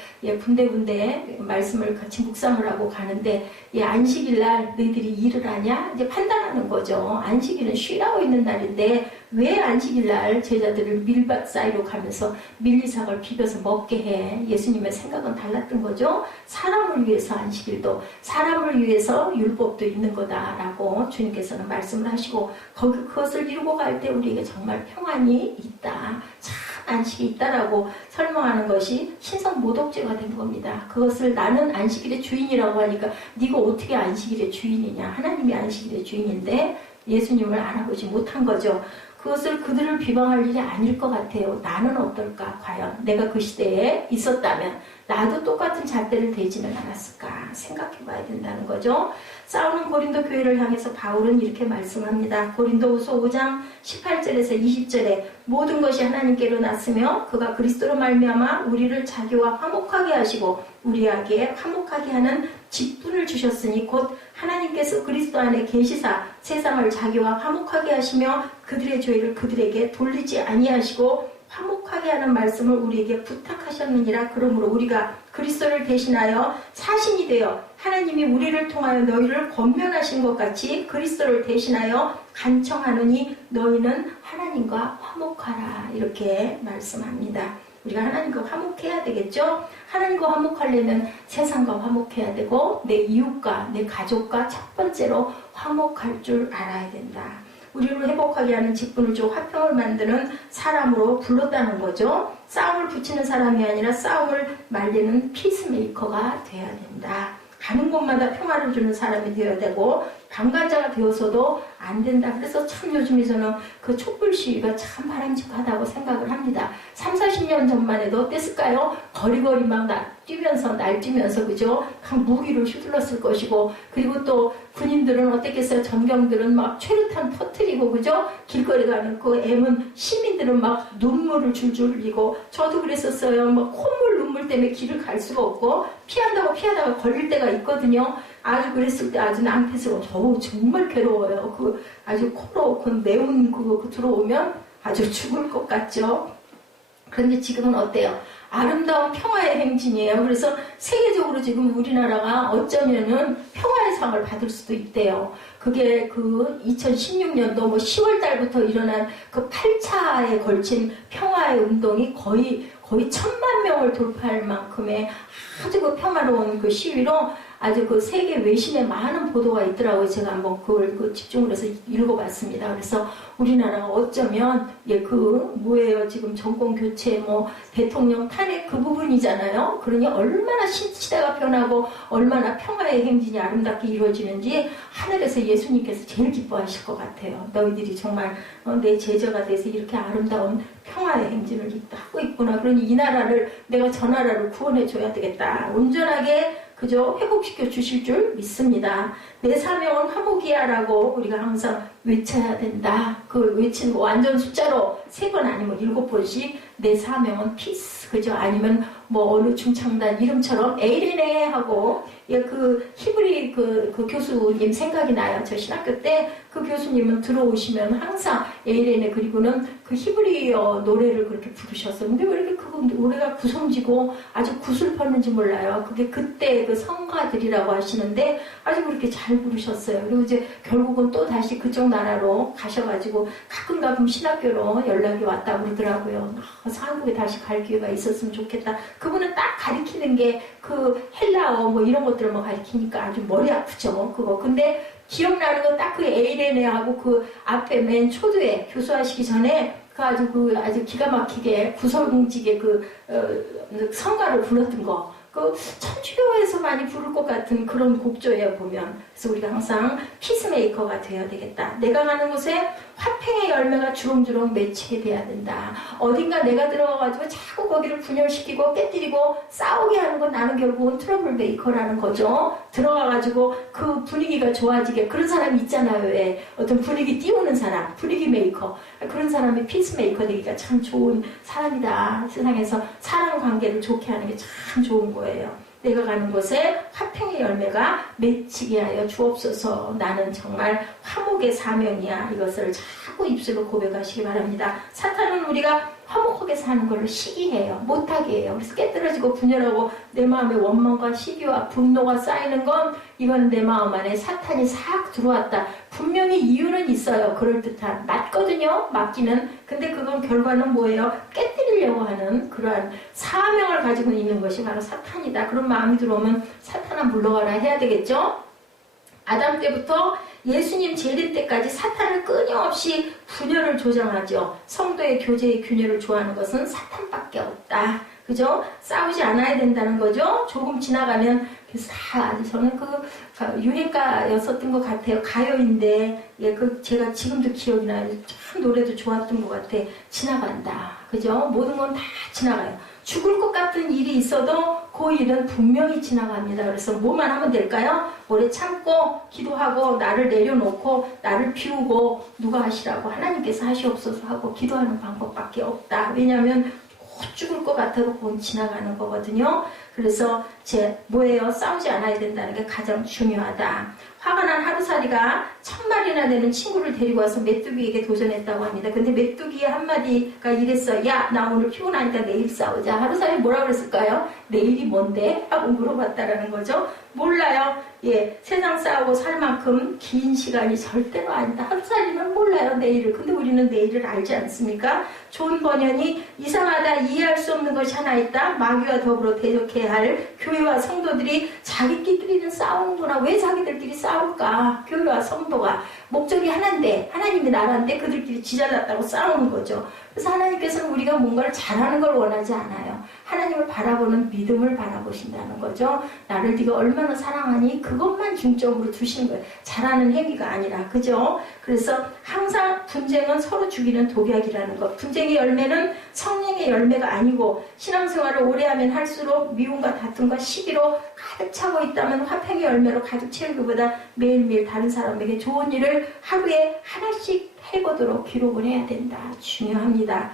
군데군데 말씀을 같이 묵상을 하고 가는데 안식일날 너희들이 일을 하냐? 이제 판단하는 거죠. 안식일은 쉬라고 있는 날인데 왜 안식일날 제자들을 밀밭 사이로 가면서 밀리삭을 비벼서 먹게 해? 예수님의 생각은 달랐던 거죠. 사람을 위해서 안식일도 사람을 위해서 율법도 있는 거다라고 주님께서는 말씀을 하시고 그것을 이루고 갈 때 우리에게 정말 평안이 있다. 참 안식이 있다라고 설명하는 것이 신성모독죄가 된 겁니다. 그것을 나는 안식일의 주인이라고 하니까 네가 어떻게 안식일의 주인이냐. 하나님이 안식일의 주인인데 예수님을 알아보지 못한 거죠. 그것을 그들을 비방할 일이 아닐 것 같아요. 나는 어떨까? 과연 내가 그 시대에 있었다면 나도 똑같은 잣대를 대지는 않았을까? 생각해 봐야 된다는 거죠. 싸우는 고린도 교회를 향해서 바울은 이렇게 말씀합니다. 고린도후서 5장 18절에서 20절에 모든 것이 하나님께로 났으며 그가 그리스도로 말미암아 우리를 자기와 화목하게 하시고 우리에게 화목하게 하는 직분을 주셨으니 곧 하나님께서 그리스도 안에 계시사 세상을 자기와 화목하게 하시며 그들의 죄를 그들에게 돌리지 아니하시고 화목하게 하는 말씀을 우리에게 부탁하셨느니라. 그러므로 우리가 그리스도를 대신하여 사신이 되어 하나님이 우리를 통하여 너희를 권면하신 것 같이 그리스도를 대신하여 간청하노니 너희는 하나님과 화목하라. 이렇게 말씀합니다. 우리가 하나님과 화목해야 되겠죠? 하나님과 화목하려면 세상과 화목해야 되고 내 이웃과 내 가족과 첫 번째로 화목할 줄 알아야 된다. 우리를 회복하게 하는 직분을 주고 화평을 만드는 사람으로 불렀다는 거죠. 싸움을 붙이는 사람이 아니라 싸움을 말리는 피스메이커가 돼야 된다. 가는 곳마다 평화를 주는 사람이 되어야 되고 방관자가 되어서도 안 된다. 그래서 참 요즘에 저는 그 촛불 시위가 참 바람직하다고 생각을 합니다. 3, 40년 전만 해도 어땠을까요? 거리거리 막 날뛰면서 그죠? 각 무기를 휘둘렀을 것이고 그리고 또 군인들은 어땠겠어요? 전경들은 막 최루탄 터뜨리고 그죠? 길거리 가는 그 애문 시민들은 막 눈물을 줄줄 흘리고 저도 그랬었어요. 막 콧물 눈물 때문에 길을 갈 수가 없고 피하다가 걸릴 때가 있거든요. 아주 그랬을 때 아주 낭패스러워. 저 정말 괴로워요. 그 아주 코로 그 매운 그거 들어오면 아주 죽을 것 같죠. 그런데 지금은 어때요? 아름다운 평화의 행진이에요. 그래서 세계적으로 지금 우리나라가 어쩌면은 평화의 상을 받을 수도 있대요. 그게 그 2016년도 뭐 10월 달부터 일어난 그 8차에 걸친 평화의 운동이 거의 1,000만 명을 돌파할 만큼의 아주 그 평화로운 그 시위로 아주 그 세계 외신에 많은 보도가 있더라고요. 제가 한번 그걸 집중을 해서 읽어봤습니다. 그래서 우리나라가 어쩌면 뭐예요? 지금 정권 교체, 뭐 대통령 탄핵 그 부분이잖아요. 그러니 얼마나 시대가 변하고 얼마나 평화의 행진이 아름답게 이루어지는지 하늘에서 예수님께서 제일 기뻐하실 것 같아요. 너희들이 정말 내 제자가 돼서 이렇게 아름다운 평화의 행진을 하고 있구나. 그러니 이 나라를 내가 저 나라를 구원해 줘야 되겠다. 온전하게 그저 회복시켜 주실 줄 믿습니다. 내 사명은 화목이야라고 우리가 항상 외쳐야 된다. 그 외치는 거 완전 숫자로 3번 아니면 7번씩 내 사명은 피스 그죠? 아니면 뭐 어느 중창단 이름처럼 에이레네 하고 그 히브리 그 교수님 생각이 나요. 저 신학교 때 그 교수님은 들어오시면 항상 에이레네 그리고는 그 히브리어 노래를 그렇게 부르셨어요. 근데 왜 이렇게 그 노래가 구성지고 아주 구슬펐는지 몰라요. 그게 그때 그 성가들이라고 하시는데 아주 그렇게 잘 부르셨어요. 그리고 이제 결국은 또 다시 그쪽 나라로 가셔가지고 가끔 신학교로 연락이 왔다고 그러더라고요. 한국에 다시 갈 기회가 있었으면 좋겠다. 그분은 딱 가리키는 게 그 헬라어 뭐 이런 것들을 뭐 가리키니까 아주 머리 아프죠. 그거. 근데 기억나는 거 딱 그 에이레네하고 그 앞에 맨 초두에 교수하시기 전에 아주 기가 막히게 구성지게 성가를 불렀던 거. 천주교에서 많이 부를 것 같은 그런 곡조예요, 보면. 그래서 우리가 항상 피스메이커가 되어야 되겠다. 내가 가는 곳에 화평의 열매가 주렁주렁 맺히게 돼야 된다. 어딘가 내가 들어가가지고 자꾸 거기를 분열시키고 깨뜨리고 싸우게 하는 건 나는 결국은 트러블 메이커라는 거죠. 들어가가지고 그 분위기가 좋아지게. 그런 사람이 있잖아요. 왜? 어떤 분위기 띄우는 사람, 분위기 메이커. 그런 사람이 피스메이커 되기가 참 좋은 사람이다. 세상에서 사람 관계를 좋게 하는 게 참 좋은 거예요. 내가 가는 곳에 화평의 열매가 맺히게 하여 주옵소서. 나는 정말 화목의 사명이야. 이것을 자꾸 입술로 고백하시기 바랍니다. 사탄은 우리가 화목하게 사는 것을 시기해요. 못하게 해요. 그래서 깨떨어지고 분열하고 내 마음에 원망과 시기와 분노가 쌓이는 건 이건 내 마음 안에 사탄이 싹 들어왔다. 분명히 이유는 있어요. 그럴듯한. 맞거든요. 맞기는. 근데 그건 결과는 뭐예요? 깨뜨리려고 하는 그러한 사명을 가지고 있는 것이 바로 사탄이다. 그런 마음이 들어오면 사탄아 물러가라 해야 되겠죠? 아담 때부터 예수님 재림 때까지 사탄을 끊임없이 분열을 조장하죠. 성도의 교제의 균열을 좋아하는 것은 사탄밖에 없다. 그죠? 싸우지 않아야 된다는 거죠. 조금 지나가면 그래서 저는 유행가였었던 것 같아요. 가요인데 제가 지금도 기억이 나요. 참 노래도 좋았던 것 같아. 지나간다. 그죠? 모든 건 다 지나가요. 죽을 것 같은 일이 있어도 그 일은 분명히 지나갑니다. 그래서 뭐만 하면 될까요? 오래 참고 기도하고 나를 내려놓고 나를 비우고 누가 하시라고 하나님께서 하시옵소서 하고 기도하는 방법밖에 없다. 왜냐하면 곧 죽을 것 같아도 곧 지나가는 거거든요. 그래서 뭐예요? 싸우지 않아야 된다는 게 가장 중요하다. 화가 난 하루살이가 1000마리나 되는 친구를 데리고 와서 메뚜기에게 도전했다고 합니다. 근데 메뚜기의 한마디가 이랬어. 야, 나 오늘 피곤하니까 내일 싸우자. 하루살이 뭐라 그랬을까요? 내일이 뭔데? 하고 물어봤다라는 거죠. 몰라요. 세상 싸우고 살 만큼 긴 시간이 절대로 아니다. 하루살이는 몰라요, 내일을. 근데 우리는 내일을 알지 않습니까? 존 버년이 이상하다, 이해할 수 없는 것이 하나 있다. 마귀와 더불어 대적해야 할 교회와 성도들이 자기끼리는 싸우는구나. 왜 자기들끼리 싸울까? 교회와 성도가 목적이 하나인데, 하나님의 나라인데 그들끼리 지잘났다고 싸우는 거죠. 그래서 하나님께서는 우리가 뭔가를 잘하는 걸 원하지 않아요. 하나님을 바라보는 믿음을 바라보신다는 거죠. 나를 네가 얼마나 사랑하니 그것만 중점으로 두시는 거예요. 잘하는 행위가 아니라. 그죠? 그래서 항상 분쟁은 서로 죽이는 독약이라는 것. 분쟁의 열매는 성령의 열매가 아니고 신앙생활을 오래 하면 할수록 미움과 다툼과 시기로 가득 차고 있다면 화평의 열매로 가득 채우기보다 매일매일 다른 사람에게 좋은 일을 하루에 하나씩 해보도록 기록을 해야 된다. 중요합니다.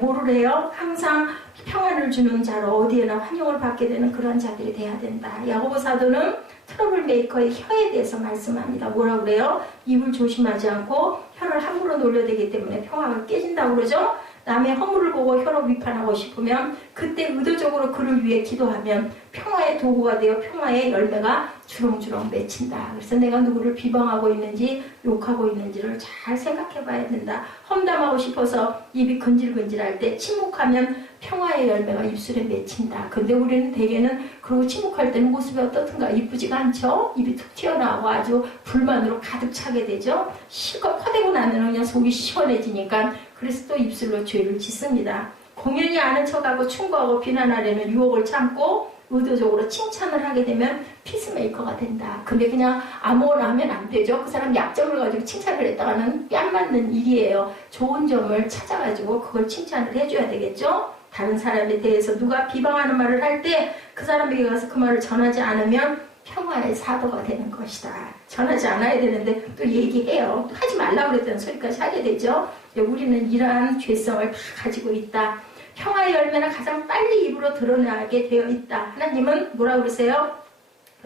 뭐를 해요? 항상 평안을 주는 자로 어디에나 환영을 받게 되는 그런 자들이 돼야 된다. 야고보 사도는 트러블 메이커의 혀에 대해서 말씀합니다. 뭐라고 그래요? 입을 조심하지 않고 혀를 함부로 놀려대기 때문에 평화가 깨진다고 그러죠? 남의 허물을 보고 혀로 비판하고 싶으면 그때 의도적으로 그를 위해 기도하면 평화의 도구가 되어 평화의 열매가 주렁주렁 맺힌다. 그래서 내가 누구를 비방하고 있는지 욕하고 있는지를 잘 생각해 봐야 된다. 험담하고 싶어서 입이 근질근질할 때 침묵하면 평화의 열매가 입술에 맺힌다. 근데 우리는 대개는 그러고 침묵할 때는 모습이 어떻든가 이쁘지가 않죠? 입이 툭 튀어나오고 아주 불만으로 가득 차게 되죠? 실컷 퍼대고 나면 그냥 속이 시원해지니까 그래서 또 입술로 죄를 짓습니다. 공연히 아는 척하고 충고하고 비난하려는 유혹을 참고 의도적으로 칭찬을 하게 되면 피스메이커가 된다. 근데 그냥 아무거나 하면 안 되죠. 그 사람 약점을 가지고 칭찬을 했다가는 뺨 맞는 일이에요. 좋은 점을 찾아가지고 그걸 칭찬을 해줘야 되겠죠. 다른 사람에 대해서 누가 비방하는 말을 할 때 그 사람에게 가서 그 말을 전하지 않으면 평화의 사도가 되는 것이다. 전하지 않아야 되는데 또 얘기해요. 하지 말라고 그랬다는 소리까지 하게 되죠. 우리는 이러한 죄성을 다 가지고 있다. 평화의 열매는 가장 빨리 입으로 드러나게 되어 있다. 하나님은 뭐라고 그러세요?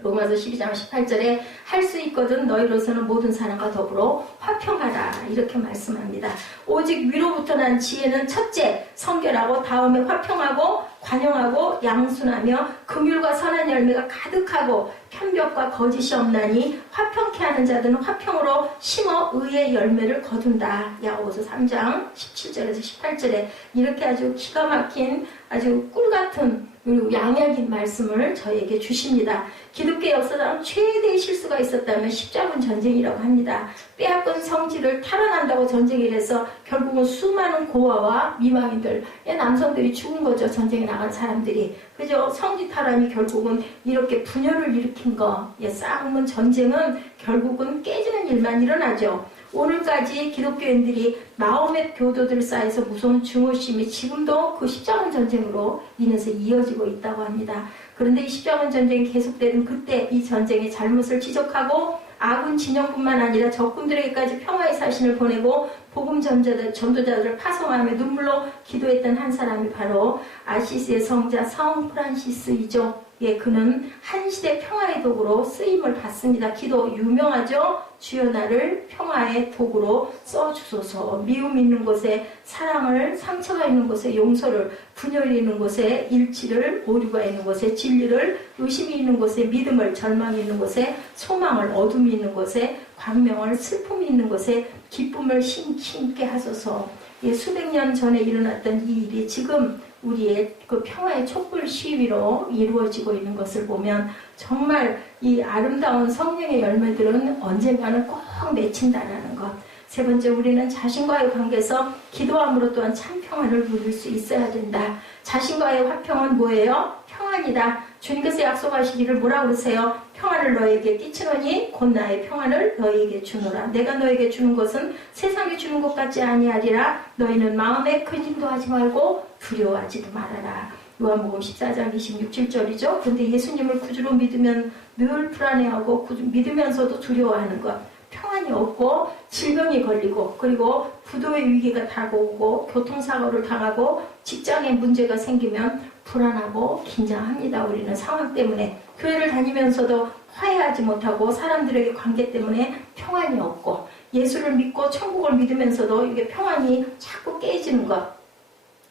로마서 12장 18절에 할 수 있거든 너희로서는 모든 사람과 더불어 화평하라 이렇게 말씀합니다. 오직 위로부터 난 지혜는 첫째 성결하고 다음에 화평하고 관용하고 양순하며 긍휼과 선한 열매가 가득하고 편벽과 거짓이 없나니 화평케 하는 자들은 화평으로 심어 의의 열매를 거둔다. 야고보서 3장 17절에서 18절에 이렇게 아주 기가 막힌 아주 꿀같은 그리고 양약인 말씀을 저에게 주십니다. 기독교 역사상 최대의 실수가 있었다면 십자군 전쟁이라고 합니다. 빼앗긴 성지를 탈환한다고 전쟁을 해서 결국은 수많은 고아와 미망인들, 남성들이 죽은 거죠. 전쟁에 나간 사람들이. 그죠? 성지 탈환이 결국은 이렇게 분열을 일으킨 거. 싸움은 전쟁은 결국은 깨지는 일만 일어나죠. 오늘까지 기독교인들이 마음의 교도들 사이에서 무서운 증오심이 지금도 그 십자군 전쟁으로 인해서 이어지고 있다고 합니다. 그런데 이 십자군 전쟁이 계속되는 그때 이 전쟁의 잘못을 지적하고 아군 진영뿐만 아니라 적군들에게까지 평화의 사신을 보내고 복음 전도자들을 파송하며 눈물로 기도했던 한 사람이 바로 아시스의 성자 성 프란시스이죠. 그는 한 시대 평화의 도구로 쓰임을 받습니다. 기도 유명하죠. 주여 나를 평화의 도구로 써주소서. 미움 있는 곳에 사랑을, 상처가 있는 곳에 용서를, 분열이 있는 곳에 일치를, 오류가 있는 곳에 진리를, 의심이 있는 곳에 믿음을, 절망이 있는 곳에 소망을, 어둠이 있는 곳에 광명을, 슬픔이 있는 곳에 기쁨을 심게 하소서. 수백 년 전에 일어났던 이 일이 지금 우리의 그 평화의 촛불 시위로 이루어지고 있는 것을 보면 정말 이 아름다운 성령의 열매들은 언젠가는 꼭 맺힌다라는 것. 세 번째, 우리는 자신과의 관계에서 기도함으로 또한 참 평안을 누릴 수 있어야 된다. 자신과의 화평은 뭐예요? 평안이다. 주님께서 약속하시기를 뭐라고 그러세요? 평안을 너에게 끼치노니 곧 나의 평안을 너에게 주노라. 내가 너에게 주는 것은 세상이 주는 것 같지 아니하리라. 너희는 마음에 근심도 하지 말고 두려워하지도 말아라. 요한복음 14장 26절이죠. 그런데 예수님을 구주로 믿으면 늘 불안해하고 믿으면서도 두려워하는 것. 평안이 없고 질병이 걸리고 그리고 부도의 위기가 다가오고 교통사고를 당하고 직장에 문제가 생기면 불안하고 긴장합니다. 우리는 상황 때문에 교회를 다니면서도 화해하지 못하고 사람들에게 관계 때문에 평안이 없고 예수를 믿고 천국을 믿으면서도 이게 평안이 자꾸 깨지는 것.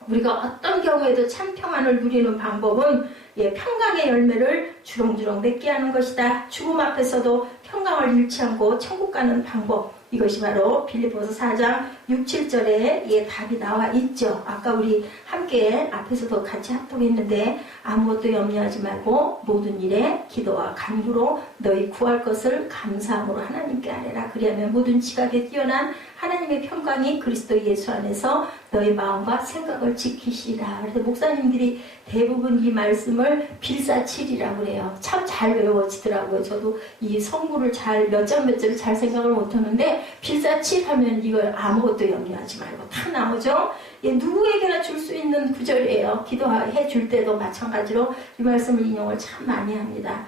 우리가 어떤 경우에도 참 평안을 누리는 방법은 평강의 열매를 주렁주렁 맺게 하는 것이다. 죽음 앞에서도 평강을 잃지 않고 천국 가는 방법. 이것이 바로 빌립보서 4장 6, 7절에 답이 나와 있죠. 아까 우리 함께 앞에서도 같이 합독했는데 아무것도 염려하지 말고 모든 일에 기도와 간구로 너희 구할 것을 감사함으로 하나님께 아뢰라. 그리하면 모든 지각에 뛰어난 하나님의 평강이 그리스도 예수 안에서 너희 마음과 생각을 지키시리라. 그래서 목사님들이 대부분 이 말씀을 빌사칠이라고 그래요. 참 잘 외워지더라고요. 저도 이 성구를 몇 장 몇 절을 잘 생각을 못하는데 빌사칠 하면 이걸 아무것도 염려하지 말고 다 나오죠. 누구에게나 줄 수 있는 구절이에요. 기도해 줄 때도 마찬가지로 이 말씀을 인용을 참 많이 합니다.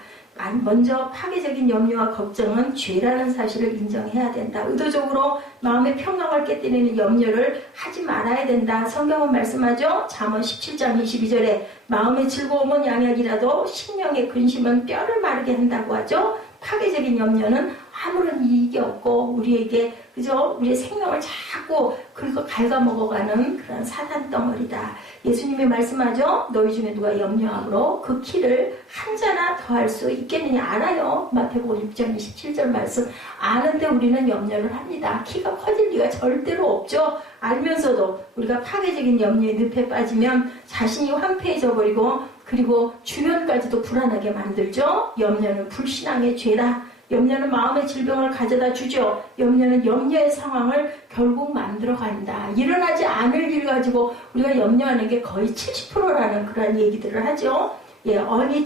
먼저 파괴적인 염려와 걱정은 죄라는 사실을 인정해야 된다. 의도적으로 마음의 평강을 깨뜨리는 염려를 하지 말아야 된다. 성경은 말씀하죠. 잠언 17장 22절에 마음의 즐거움은 양약이라도 심령의 근심은 뼈를 마르게 한다고 하죠. 파괴적인 염려는 아무런 이익이 없고 우리에게 그죠? 우리의 생명을 자꾸 긁어 갉아먹어가는 그런 사단 덩어리다. 예수님이 말씀하죠. 너희 중에 누가 염려함으로 그 키를 한 자나 더할 수 있겠느냐. 알아요. 마태복음 6장 27절 말씀. 아는데 우리는 염려를 합니다. 키가 커질 리가 절대로 없죠. 알면서도 우리가 파괴적인 염려의 늪에 빠지면 자신이 황폐해져 버리고 그리고 주변까지도 불안하게 만들죠. 염려는 불신앙의 죄다. 염려는 마음의 질병을 가져다 주죠. 염려는 염려의 상황을 결국 만들어간다. 일어나지 않을 일 가지고 우리가 염려하는 게 거의 70%라는 그런 얘기들을 하죠. 어니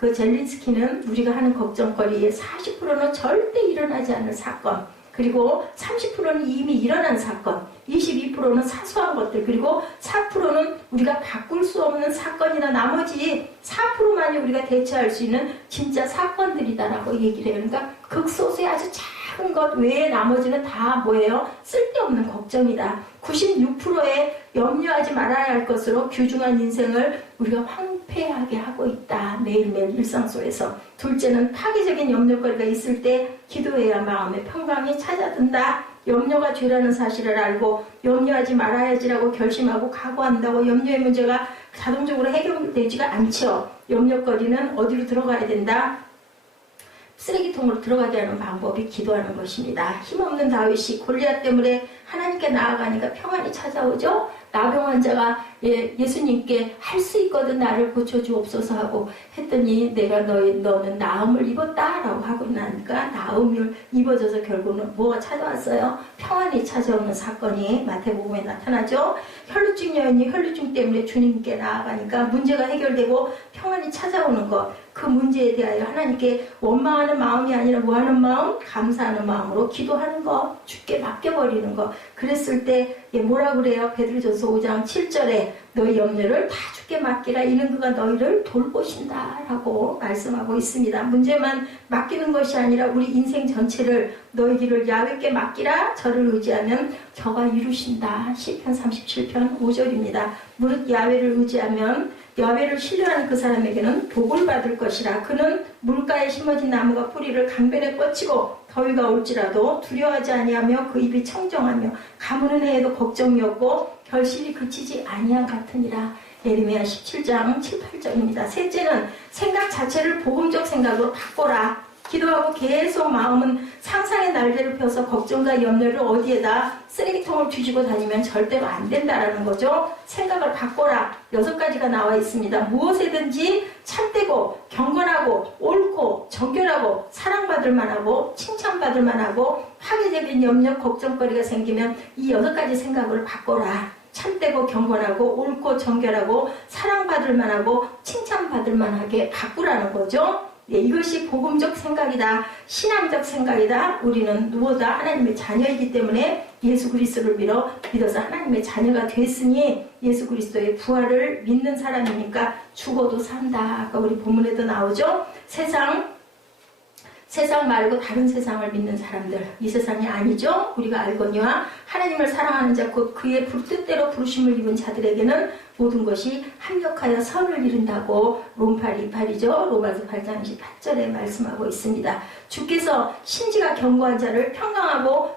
젤린스키는 우리가 하는 걱정거리의 40%는 절대 일어나지 않을 사건, 그리고 30%는 이미 일어난 사건, 22%는 사소한 것들, 그리고 4%는 우리가 바꿀 수 없는 사건이나 나머지 4%만이 우리가 대처할 수 있는 진짜 사건들이다라고 얘기를 해요. 그러니까 극소수의 아주 작은 것 외에 나머지는 다 뭐예요? 쓸데없는 걱정이다. 96%의 염려하지 말아야 할 것으로 귀중한 인생을 우리가 황폐하게 하고 있다. 매일매일 일상 속에서. 둘째는 파괴적인 염려거리가 있을 때 기도해야 마음의 평강이 찾아든다. 염려가 죄라는 사실을 알고 염려하지 말아야지라고 결심하고 각오한다고 염려의 문제가 자동적으로 해결되지가 않죠. 염려거리는 어디로 들어가야 된다? 쓰레기통으로 들어가게 하는 방법이 기도하는 것입니다. 힘없는 다윗이 골리앗 때문에 하나님께 나아가니까 평안이 찾아오죠. 나병 환자가 예수님께 할 수 있거든 나를 고쳐주옵소서 하고 했더니 내가 너는 나음을 입었다 라고 하고 나니까 나음을 입어져서 결국은 뭐가 찾아왔어요? 평안이 찾아오는 사건이 마태복음에 나타나죠. 혈루증 여인이 혈루증 때문에 주님께 나아가니까 문제가 해결되고 평안이 찾아오는 것, 그 문제에 대하여 하나님께 원망하는 마음이 아니라 뭐하는 마음? 감사하는 마음으로 기도하는 것, 주께 맡겨버리는 것. 그랬을 때 뭐라 그래요? 베드로전서 5장 7절에 너희 염려를 다 주께 맡기라 이는 그가 너희를 돌보신다 라고 말씀하고 있습니다. 문제만 맡기는 것이 아니라 우리 인생 전체를 너희 길을 야훼께 맡기라 저를 의지하면 저가 이루신다. 시편 37편 5절입니다. 무릇 야훼를 의지하면 야훼를 신뢰하는 그 사람에게는 복을 받을 것이라. 그는 물가에 심어진 나무가 뿌리를 강변에 뻗치고 더위가 올지라도 두려워하지 아니하며 그 입이 청정하며 가무는 해에도 걱정이 없고 결실이 그치지 아니한 같으니라. 예레미야 17장 7, 8절입니다. 셋째는 생각 자체를 복음적 생각으로 바꿔라. 기도하고 계속 마음은 상상의 날개를 펴서 걱정과 염려를 어디에다 쓰레기통을 뒤지고 다니면 절대로 안 된다라는 거죠. 생각을 바꿔라. 6가지가 나와 있습니다. 무엇에든지 참되고 경건하고 옳고 정결하고 사랑받을 만하고 칭찬받을 만하고 파괴적인 염려 걱정거리가 생기면 이 6가지 생각을 바꿔라. 참되고 경건하고 옳고 정결하고 사랑받을 만하고 칭찬받을 만하게 바꾸라는 거죠. 이것이 복음적 생각이다. 신앙적 생각이다. 우리는 누구다? 하나님의 자녀이기 때문에 예수 그리스도를 믿어서 하나님의 자녀가 됐으니 예수 그리스도의 부활을 믿는 사람이니까 죽어도 산다. 아까 우리 본문에도 나오죠. 세상 말고 다른 세상을 믿는 사람들, 이 세상이 아니죠. 우리가 알거니와 하나님을 사랑하는 자 곧 그의 뜻대로 부르심을 입은 자들에게는 모든 것이 합력하여 선을 이룬다고 롬8 28이죠. 로마서 8장 28절에 말씀하고 있습니다. 주께서 심지가 견고한 자를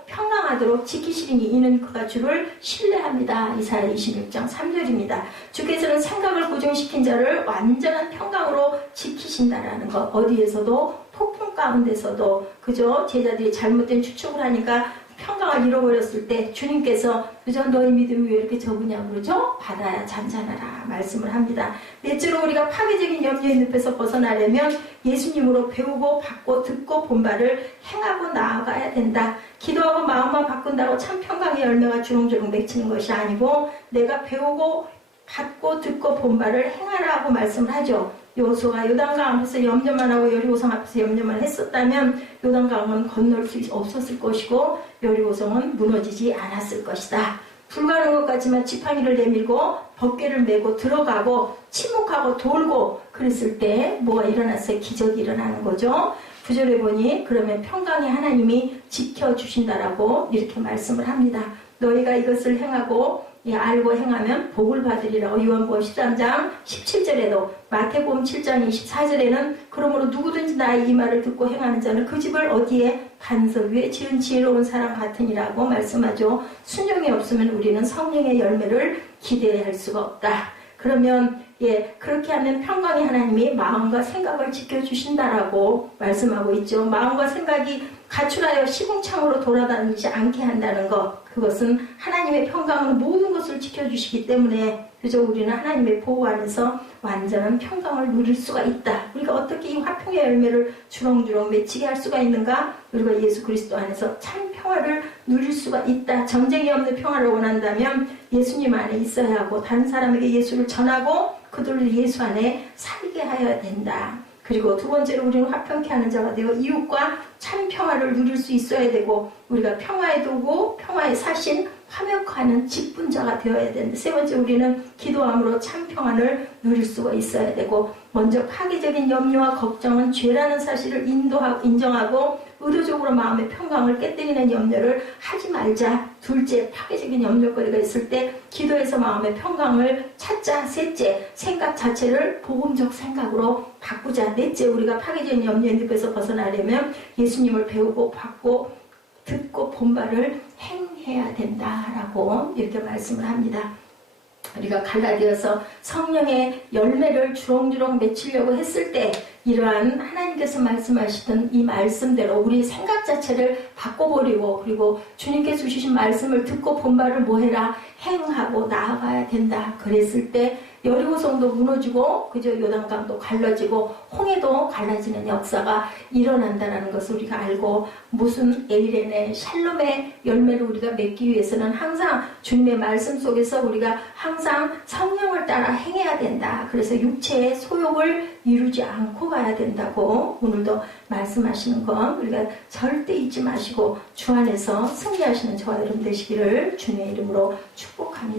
평강하도록 지키시리니 이는 그가 주를 신뢰합니다. 이사야 26장 3절입니다. 주께서는 생각을 고정시킨 자를 완전한 평강으로 지키신다라는 것. 어디에서도 폭풍 가운데서도 그저 제자들이 잘못된 추측을 하니까 평강을 잃어버렸을 때 주님께서 그저 너희 믿음이 왜 이렇게 적으냐 그러죠? 바다야 잠잠하라 말씀을 합니다. 넷째로 우리가 파괴적인 염려의 늪에서 벗어나려면 예수님으로 배우고 받고 듣고 본 바를 행하고 나아가야 된다. 기도하고 마음만 바꾼다고 참 평강의 열매가 주렁주렁 맺히는 것이 아니고 내가 배우고 받고 듣고 본 바를 행하라고 말씀을 하죠. 여호수아가 요단강 앞에서 염려만 하고 여리고성 앞에서 염려만 했었다면 요단강은 건널 수 없었을 것이고 여리고성은 무너지지 않았을 것이다. 불가능한 것 같지만 지팡이를 내밀고 법궤를 메고 들어가고 침묵하고 돌고 그랬을 때 뭐가 일어났어요? 기적이 일어나는 거죠. 9절에 보니 그러면 평강의 하나님이 지켜주신다라고 이렇게 말씀을 합니다. 너희가 이것을 행하고 알고 행하면 복을 받으리라고 요한복음 13장 17절에도 마태복음 7장 24절에는 그러므로 누구든지 나의 이 말을 듣고 행하는 자는 그 집을 어디에 반석 위에 지은 지혜로운 사람 같으니라고 말씀하죠. 순종이 없으면 우리는 성령의 열매를 기대할 수가 없다. 그러면 그렇게 하는 평강의 하나님이 마음과 생각을 지켜주신다라고 말씀하고 있죠. 마음과 생각이 가출하여 시궁창으로 돌아다니지 않게 한다는 것. 그것은 하나님의 평강으로 모든 것을 지켜주시기 때문에 그저 우리는 하나님의 보호 안에서 완전한 평강을 누릴 수가 있다. 우리가 어떻게 이 화평의 열매를 주렁주렁 맺히게 할 수가 있는가? 우리가 예수 그리스도 안에서 참 평화를 누릴 수가 있다. 전쟁이 없는 평화를 원한다면 예수님 안에 있어야 하고 다른 사람에게 예수를 전하고 그들을 예수 안에 살게 하여야 된다. 그리고 두 번째로 우리는 화평케 하는 자가 되어 이웃과 참 평화를 누릴 수 있어야 되고 우리가 평화의 도구, 평화의 사신, 화목하는 직분자가 되어야 된다. 세 번째 우리는 기도함으로 참 평안을 누릴 수가 있어야 되고 먼저 파괴적인 염려와 걱정은 죄라는 사실을 인정하고 의도적으로 마음의 평강을 깨뜨리는 염려를 하지 말자. 둘째, 파괴적인 염려거리가 있을 때 기도해서 마음의 평강을 찾자. 셋째, 생각 자체를 복음적 생각으로 바꾸자. 넷째, 우리가 파괴적인 염려의 늪에서 벗어나려면 예수님을 배우고 받고 듣고 본 바를 행해야 된다라고 이렇게 말씀을 합니다. 우리가 갈라디아서 성령의 열매를 주렁주렁 맺히려고 했을 때 이러한 하나님께서 말씀하시던 이 말씀대로 우리 생각 자체를 바꿔버리고 그리고 주님께서 주신 말씀을 듣고 본 바를 뭐해라 행하고 나아가야 된다. 그랬을 때 여리고성도 무너지고 그저 요단강도 갈라지고 홍해도 갈라지는 역사가 일어난다는 것을 우리가 알고 무슨 에이렌의 샬롬의 열매를 우리가 맺기 위해서는 항상 주님의 말씀 속에서 우리가 항상 성령을 따라 행해야 된다. 그래서 육체의 소욕을 이루지 않고 가야 된다고 오늘도 말씀하시는 것 우리가 절대 잊지 마시고 주 안에서 승리하시는 저와 여러분 되시기를 주님의 이름으로 축복합니다.